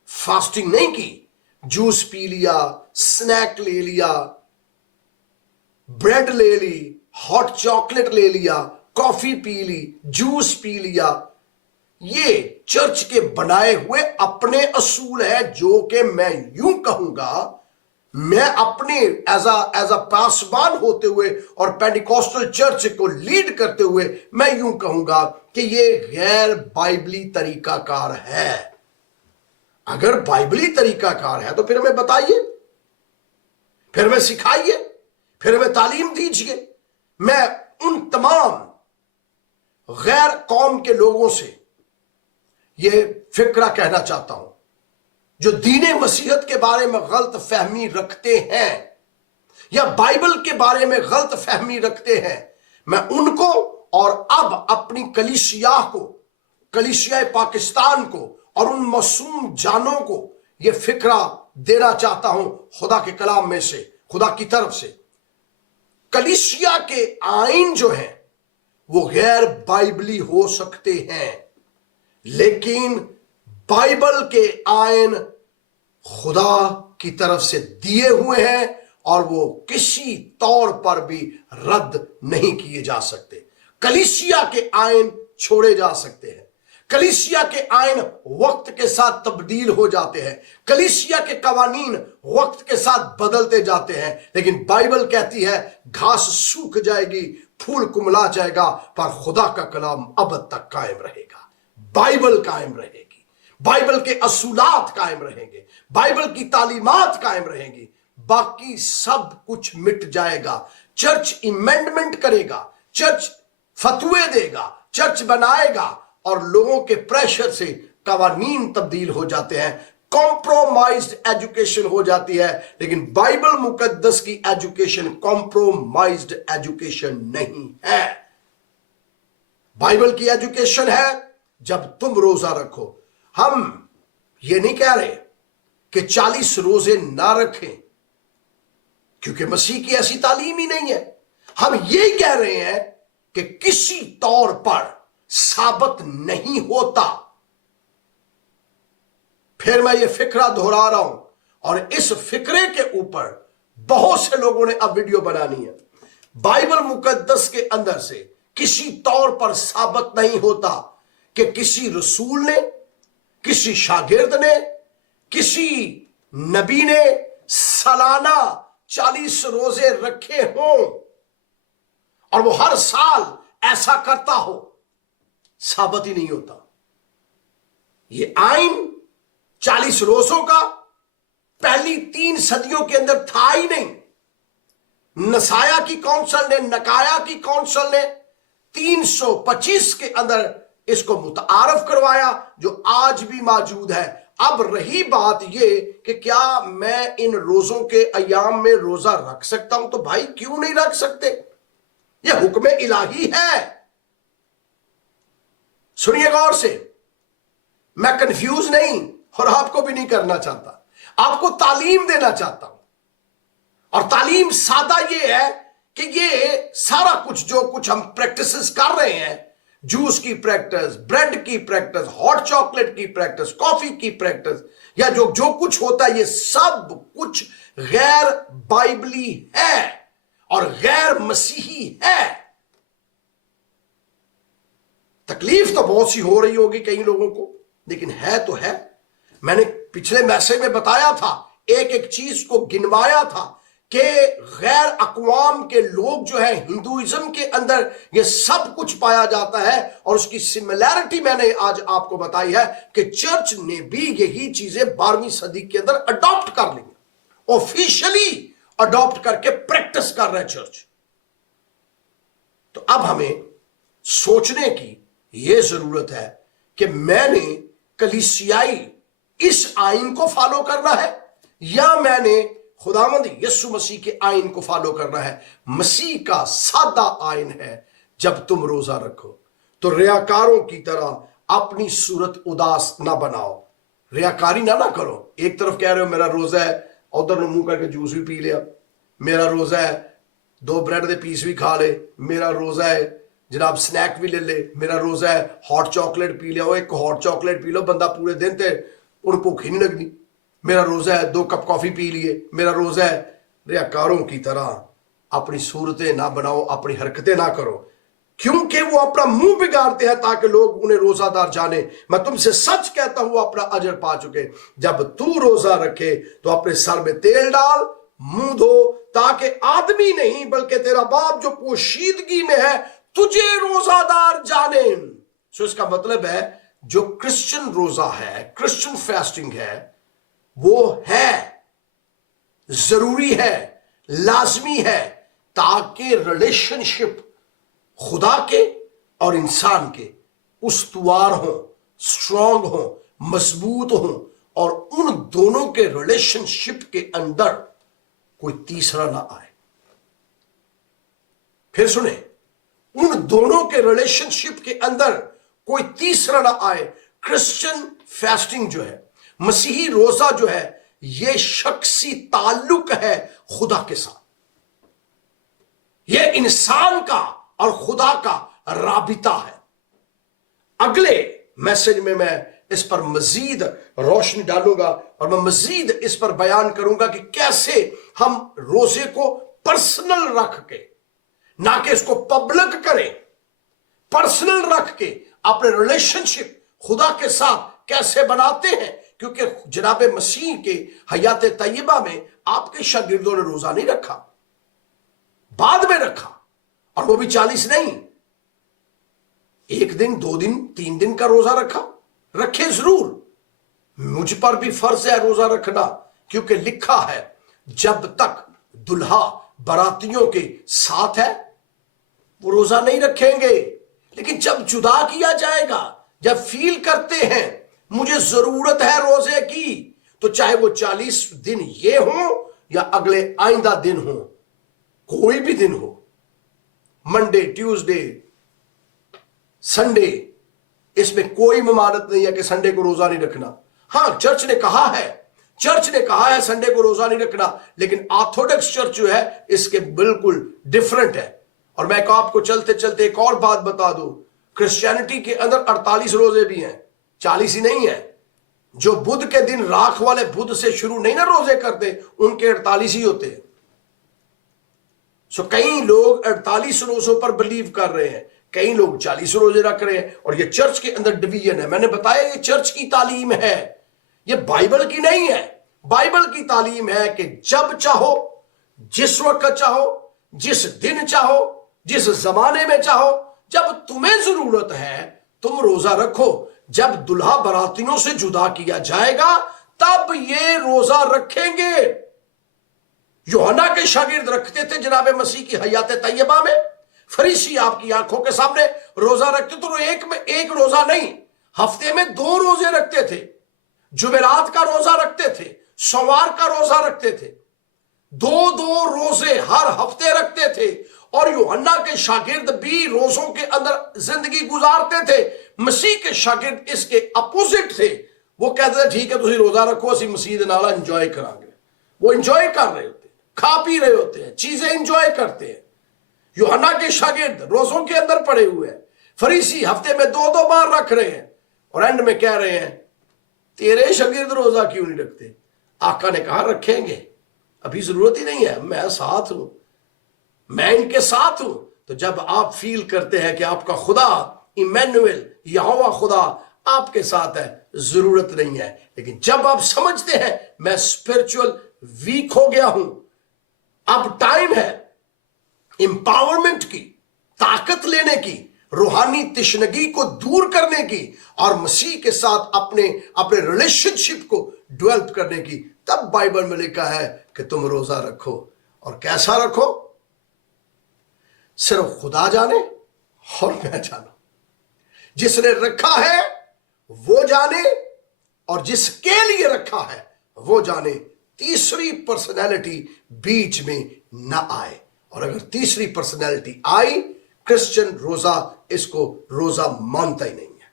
फास्टिंग नहीं की, जूस पी लिया, स्नैक ले लिया, ब्रेड ले ली, हॉट चॉकलेट ले लिया, कॉफी पी ली, जूस पी लिया, ये चर्च के बनाए हुए अपने असूल है, जो कि मैं यूं कहूंगा, मैं अपने एज अ पासवान होते हुए और पेंटिकॉस्टल चर्च को लीड करते हुए मैं यूं कहूंगा कि ये गैर बाइबली तरीकाकार है। अगर बाइबली तरीकाकार है तो फिर हमें बताइए, फिर हमें सिखाइए, फिर हमें तालीम दीजिए। मैं उन तमाम गैर कौम के लोगों से ये फिक्रा कहना चाहता हूं जो दीने मसीहत के बारे में गलत फहमी रखते हैं या बाइबल के बारे में गलत फहमी रखते हैं। मैं उनको और अब अपनी कलीसिया को, कलीसिया पाकिस्तान को और उन मासूम जानों को ये फिक्रा देना चाहता हूं खुदा के कलाम में से, खुदा की तरफ से। कलीसिया के आइन जो हैं वो गैर बाइबली हो सकते हैं, लेकिन बाइबल के आइन खुदा की तरफ से दिए हुए हैं और वो किसी तौर पर भी रद्द नहीं किए जा सकते। कलीसिया के आइन छोड़े जा सकते हैं, कलीसिया के आइन वक्त के साथ तब्दील हो जाते हैं, कलीसिया के कवानीन वक्त के साथ बदलते जाते हैं, लेकिन बाइबल कहती है घास सूख जाएगी, फूल कुमला जाएगा, पर खुदा का कलाम अब तक कायम रहेगा। बाइबल कायम रहेगी, बाइबल के असूलात कायम रहेंगे, बाइबल की तालीमात कायम रहेंगी, बाकी सब कुछ मिट जाएगा। चर्च इमेंडमेंट करेगा, चर्च फतवे देगा, चर्च बनाएगा, और लोगों के प्रेशर से कवानीन तब्दील हो जाते हैं, कॉम्प्रोमाइज्ड एजुकेशन हो जाती है। लेकिन बाइबल मुकद्दस की एजुकेशन कॉम्प्रोमाइज्ड एजुकेशन नहीं है। बाइबल की एजुकेशन है जब तुम रोजा रखो। हम ये नहीं कह रहे कि 40 रोजे ना रखें, क्योंकि मसीह की ऐसी तालीम ही नहीं है। हम ये कह रहे हैं कि किसी तौर पर साबत नहीं होता। फिर मैं ये फिक्रा दोहरा रहा हूं, और इस फिक्रे के ऊपर बहुत से लोगों ने अब वीडियो बनानी है। बाइबल मुकद्दस के अंदर से किसी तौर पर साबत नहीं होता कि किसी रसूल ने, किसी शागिर्द ने, किसी नबी ने सालाना 40 रोजे रखे हों और वो हर साल ऐसा करता हो। साबत ही नहीं होता। ये आइन 40 रोजों का पहली 3 सदियों के अंदर था ही नहीं। नसाया की काउंसिल ने, नकाया की काउंसिल ने 325 के अंदर इसको मुतारफ करवाया, जो आज भी मौजूद है। अब रही बात ये कि क्या मैं इन रोजों के अयाम में रोजा रख सकता हूं? तो भाई क्यों नहीं रख सकते? यह हुक्म इलाही है। सुनिए गौर से, मैं कंफ्यूज नहीं और आपको भी नहीं करना चाहता, आपको तालीम देना चाहता हूं। और तालीम सादा ये है कि ये सारा कुछ जो कुछ हम प्रैक्टिसेस कर रहे हैं, जूस की प्रैक्टिस, ब्रेड की प्रैक्टिस, हॉट चॉकलेट की प्रैक्टिस, कॉफी की प्रैक्टिस, या जो जो कुछ होता है, ये सब कुछ गैर बाइबली है और गैर मसीही है। तकलीफ तो बहुत सी हो रही होगी कई लोगों को, लेकिन है तो है। मैंने पिछले मैसेज में बताया था, एक एक चीज को गिनवाया था कि गैर अक़वाम के लोग जो है, हिंदुइज्म के अंदर ये सब कुछ पाया जाता है, और उसकी सिमिलैरिटी मैंने आज आपको बताई है कि चर्च ने भी यही चीजें 12वीं सदी के अंदर अडॉप्ट कर ली, ऑफिशियली अडॉप्ट करके प्रैक्टिस कर रहे चर्च। तो अब हमें सोचने की यह जरूरत है कि मैंने कलीसियाई इस आइन को फॉलो करना है या मैंने खुदावंद यीशु मसीह के आइन को फॉलो करना है। मसीह का सादा आइन है, जब तुम रोजा रखो तो रियाकारों की तरह अपनी सूरत उदास ना बनाओ। रियाकारी ना करो। एक तरफ कह रहे हो मेरा रोजा है, उधर मुंह करके जूस भी पी लिया, मेरा रोजा है 2 ब्रेड के पीस भी खा ले, मेरा रोजा है जनाब स्नैक भी ले ले, मेरा रोजा है हॉट चॉकलेट पी लिया, वो एक हॉट चॉकलेट पी लो बंदा पूरे दिन ते उन भूख ही नहीं लगनी, मेरा रोजा है 2 कप कॉफी पी लिए, मेरा रोजा है। रियाकारों की तरह अपनी सूरतें ना बनाओ, अपनी हरकतें ना करो, क्योंकि वो अपना मुंह बिगाड़ते हैं ताकि लोग उन्हें रोजादार जाने। मैं तुमसे सच कहता हूं अपना अजर पा चुके। जब तू रोजा रखे तो अपने सर में तेल डाल, मुंह धो, ताकि आदमी नहीं बल्कि तेरा बाप जो पोशीदगी में है तुझे रोजादार जाने। सो इसका मतलब है जो क्रिश्चियन रोजा है, क्रिश्चियन फास्टिंग है, वो है, जरूरी है, लाजमी है, ताकि रिलेशनशिप खुदा के और इंसान के उस्तुवार हो, स्ट्रांग हो, मजबूत हो, और उन दोनों के रिलेशनशिप के अंदर कोई तीसरा ना आए। फिर सुने, उन दोनों के रिलेशनशिप के अंदर कोई तीसरा ना आए। क्रिश्चियन फास्टिंग जो है, मसीही रोजा जो है, यह शख्सी ताल्लुक है खुदा के साथ। ये इंसान का और खुदा का राबिता है। अगले मैसेज में मैं इस पर मजीद रोशनी डालूंगा और मैं मजीद इस पर बयान करूंगा कि कैसे हम रोजे को पर्सनल रख के, ना कि इसको पब्लिक करें, पर्सनल रख के अपने रिलेशनशिप खुदा के साथ कैसे बनाते हैं। क्योंकि जनाब मसीह के हयात तैयबा में आपके शागिर्दों ने रोजा नहीं रखा, बाद में रखा, और वो भी 40 नहीं, 1 दिन 2 दिन 3 दिन का रोजा रखा। रखे जरूर, मुझ पर भी फर्ज है रोजा रखना, क्योंकि लिखा है जब तक दुल्हा बरातियों के साथ है वो रोजा नहीं रखेंगे। लेकिन जब जुदा किया जाएगा, जब फील करते हैं मुझे जरूरत है रोजे की, तो चाहे वो 40 दिन ये हो या अगले आइंदा दिन हो, कोई भी दिन हो, मंडे, ट्यूसडे, संडे, इसमें कोई ममानत नहीं है कि संडे को रोजा नहीं रखना। हाँ, चर्च ने कहा है संडे को रोजा नहीं रखना, लेकिन ऑर्थोडॉक्स चर्च जो है इसके बिल्कुल डिफरेंट है। और मैं आपको चलते चलते एक और बात बता दूं, क्रिश्चियनिटी के अंदर 48 रोजे भी हैं, 40 ही नहीं है। जो बुध के दिन राख वाले बुध से शुरू नहीं ना रोजे करते, उनके 48 ही होते हैं। सो कई लोग 48 रोजों पर बिलीव कर रहे हैं, कई लोग 40 रोजे रख रहे हैं, और ये चर्च के अंदर डिवीजन है। मैंने बताया ये चर्च की तालीम है, ये बाइबल की नहीं है। बाइबल की तालीम है कि जब चाहो, जिस वक्त चाहो, जिस दिन चाहो, जिस जमाने में चाहो, जब तुम्हें जरूरत है तुम रोजा रखो। जब दुल्हा बरातियों से जुदा किया जाएगा तब ये रोजा रखेंगे। यूहन्ना के शागिर्द रखते थे जनाब मसीह की हयात तैयबा में। फरीसी आपकी आंखों के सामने रोजा रखते तो एक में एक रोजा नहीं, हफ्ते में 2 रोजे रखते थे। जुमेरात का रोजा रखते थे, सोमवार का रोजा रखते थे, 2-2 रोजे हर हफ्ते रखते थे। और यूहन्ना के शागिर्द भी रोजों के अंदर जिंदगी गुजारते थे। मसीह के शागिर्द इसके अपोजिट थे। वो कहते थे ठीक है तुसी रोजा रखो, असी मसीह दे नाल एंजॉय करांगे। वो एंजॉय कर रहे होते, खा पी रहे होते हैं, चीजें एंजॉय करते हैं। यूहन्ना के शागिर्द रोजों के अंदर पड़े हुए हैं, फरीसी हफ्ते में 2-2 बार रख रहे हैं, और एंड में कह रहे हैं तेरे शागिर्द रोजा क्यों नहीं रखते? आका ने कहा रखेंगे, अभी जरूरत ही नहीं है, मैं साथ हूं, मैं इनके साथ हूं। तो जब आप फील करते हैं कि आपका खुदा इमैनुएल, यहोवा खुदा आपके साथ है, जरूरत नहीं है। लेकिन जब आप समझते हैं मैं स्पिरिचुअल वीक हो गया हूं, अब टाइम है एम्पावरमेंट की, ताकत लेने की, रूहानी तिश्नगी को दूर करने की, और मसीह के साथ अपने रिलेशनशिप को डेवलप करने की, तब बाइबल में लिखा है कि तुम रोजा रखो। और कैसा रखो? सिर्फ खुदा जाने और मैं जानू। जिसने रखा है वो जाने, और जिसके लिए रखा है वो जाने। तीसरी पर्सनैलिटी बीच में ना आए। और अगर तीसरी पर्सनैलिटी आई, क्रिश्चियन रोजा इसको रोजा मानता ही नहीं है।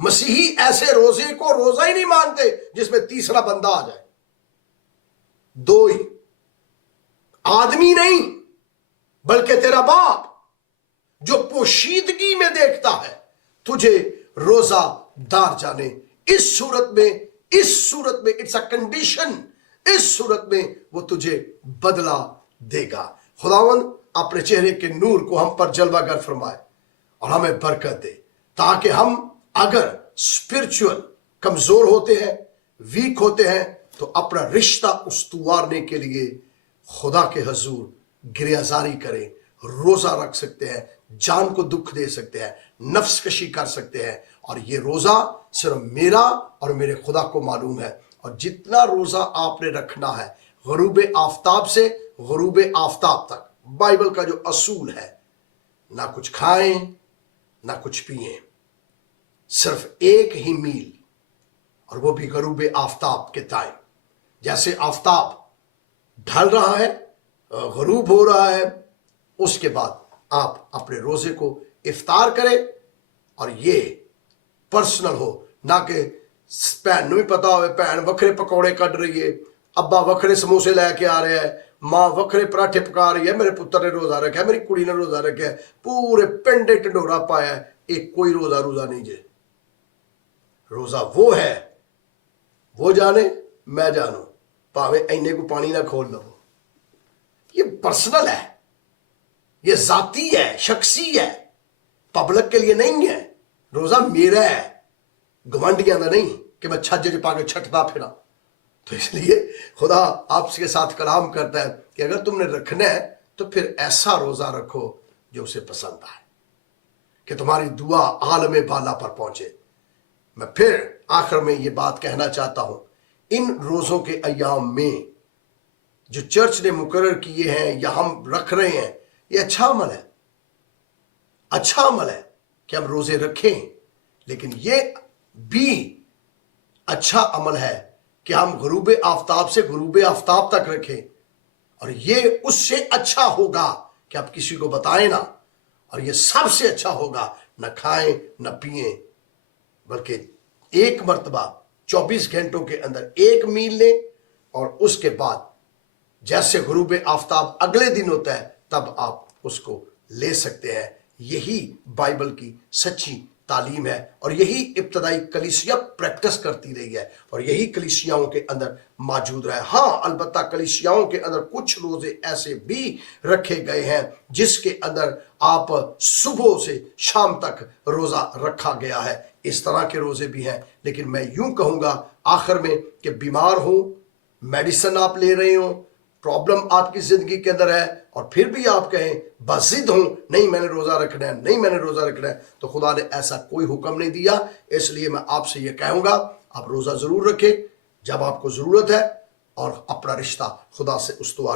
मसीही ऐसे रोजे को रोजा ही नहीं मानते जिसमें तीसरा बंदा आ जाए। 2 ही, आदमी नहीं बल्कि तेरा बाप जो पोशीदगी में देखता है तुझे रोजादार जाने। इस सूरत में इट्स अ कंडीशन, इस सूरत में वो तुझे बदला देगा। खुदावंद अपने चेहरे के नूर को हम पर जलवागर फरमाए और हमें बरकत दे, ताकि हम अगर स्पिरिचुअल कमजोर होते हैं, वीक होते हैं, तो अपना रिश्ता उस्तुवारने के लिए खुदा के हजूर गिरयाजारी करें, रोजा रख सकते हैं, जान को दुख दे सकते हैं, नफ्स कशी कर सकते हैं। और ये रोजा सिर्फ मेरा और मेरे खुदा को मालूम है। और जितना रोजा आपने रखना है गरूब आफताब से गरूब आफताब तक, बाइबल का जो असूल है, ना कुछ खाएं ना कुछ पिएं, सिर्फ एक ही मील, और वो भी गरूब आफताब के टाइम। जैसे आफताब ढल रहा है, गरूब हो रहा है, उसके बाद आप अपने रोजे को इफ्तार करें। और ये पर्सनल हो, ना कि भैन भी पता हो भैन वखरे पकौड़े कट रही है, अब्बा वखरे समोसे लेके आ रहे हैं, मां वखरे पराठे पका रही है, मेरे पुत्र ने रोजा रखा है, मेरी कुड़ी ने रोजा रखा है, पूरे पिंड ढंडोरा पाया है, एक कोई रोजा नहीं जे। रोजा वो है, वो जाने मैं जानू, भावे इन्ने को पानी ना खोल दो। ये पर्सनल है, ये जाती है, शख्सी है, पब्लिक के लिए नहीं है। रोजा मेरा है, घमंडियां का नहीं कि मैं छज्जे च पाके छटता फिरा। तो इसलिए खुदा आपके साथ कलाम करता है कि अगर तुमने रखना है तो फिर ऐसा रोजा रखो जो उसे पसंद आए, कि तुम्हारी दुआ आलम बाला पर पहुंचे। मैं फिर आखिर में ये बात कहना चाहता हूं, इन रोजों के अय्याम में जो चर्च ने मुकर्रर किए हैं या हम रख रहे हैं, ये अच्छा अमल है, अच्छा अमल है कि हम रोजे रखें। लेकिन ये भी अच्छा अमल है कि हम गुरूब आफ्ताब से गुरूब आफ्ताब तक रखें, और ये उससे अच्छा होगा कि आप किसी को बताएं ना, और ये सबसे अच्छा होगा न खाएं न पिएं, बल्कि एक मर्तबा 24 घंटों के अंदर एक मील लें, और उसके बाद जैसे गुरूब आफ्ताब अगले दिन होता है तब आप उसको ले सकते हैं। यही बाइबल की सच्ची तालीम है, और यही इब्तदाई कलीसिया प्रैक्टिस करती रही है, और यही कलीसियाओं के अंदर मौजूद रहा है। हाँ, अलबत्ता कलीसियाओं के अंदर कुछ रोजे ऐसे भी रखे गए हैं जिसके अंदर आप सुबह से शाम तक रोजा रखा गया है, इस तरह के रोजे भी हैं। लेकिन मैं यूं कहूंगा आखिर में कि बीमार हो, मेडिसिन आप ले रहे हो, प्रॉब्लम आपकी जिंदगी के अंदर है, और फिर भी आप कहें बजिद हूं, नहीं मैंने रोजा रखना है, नहीं मैंने रोजा रखना है, तो खुदा ने ऐसा कोई हुक्म नहीं दिया। इसलिए मैं आपसे ये कहूंगा, आप रोजा जरूर रखें जब आपको जरूरत है, और अपना रिश्ता खुदा से उस्तवार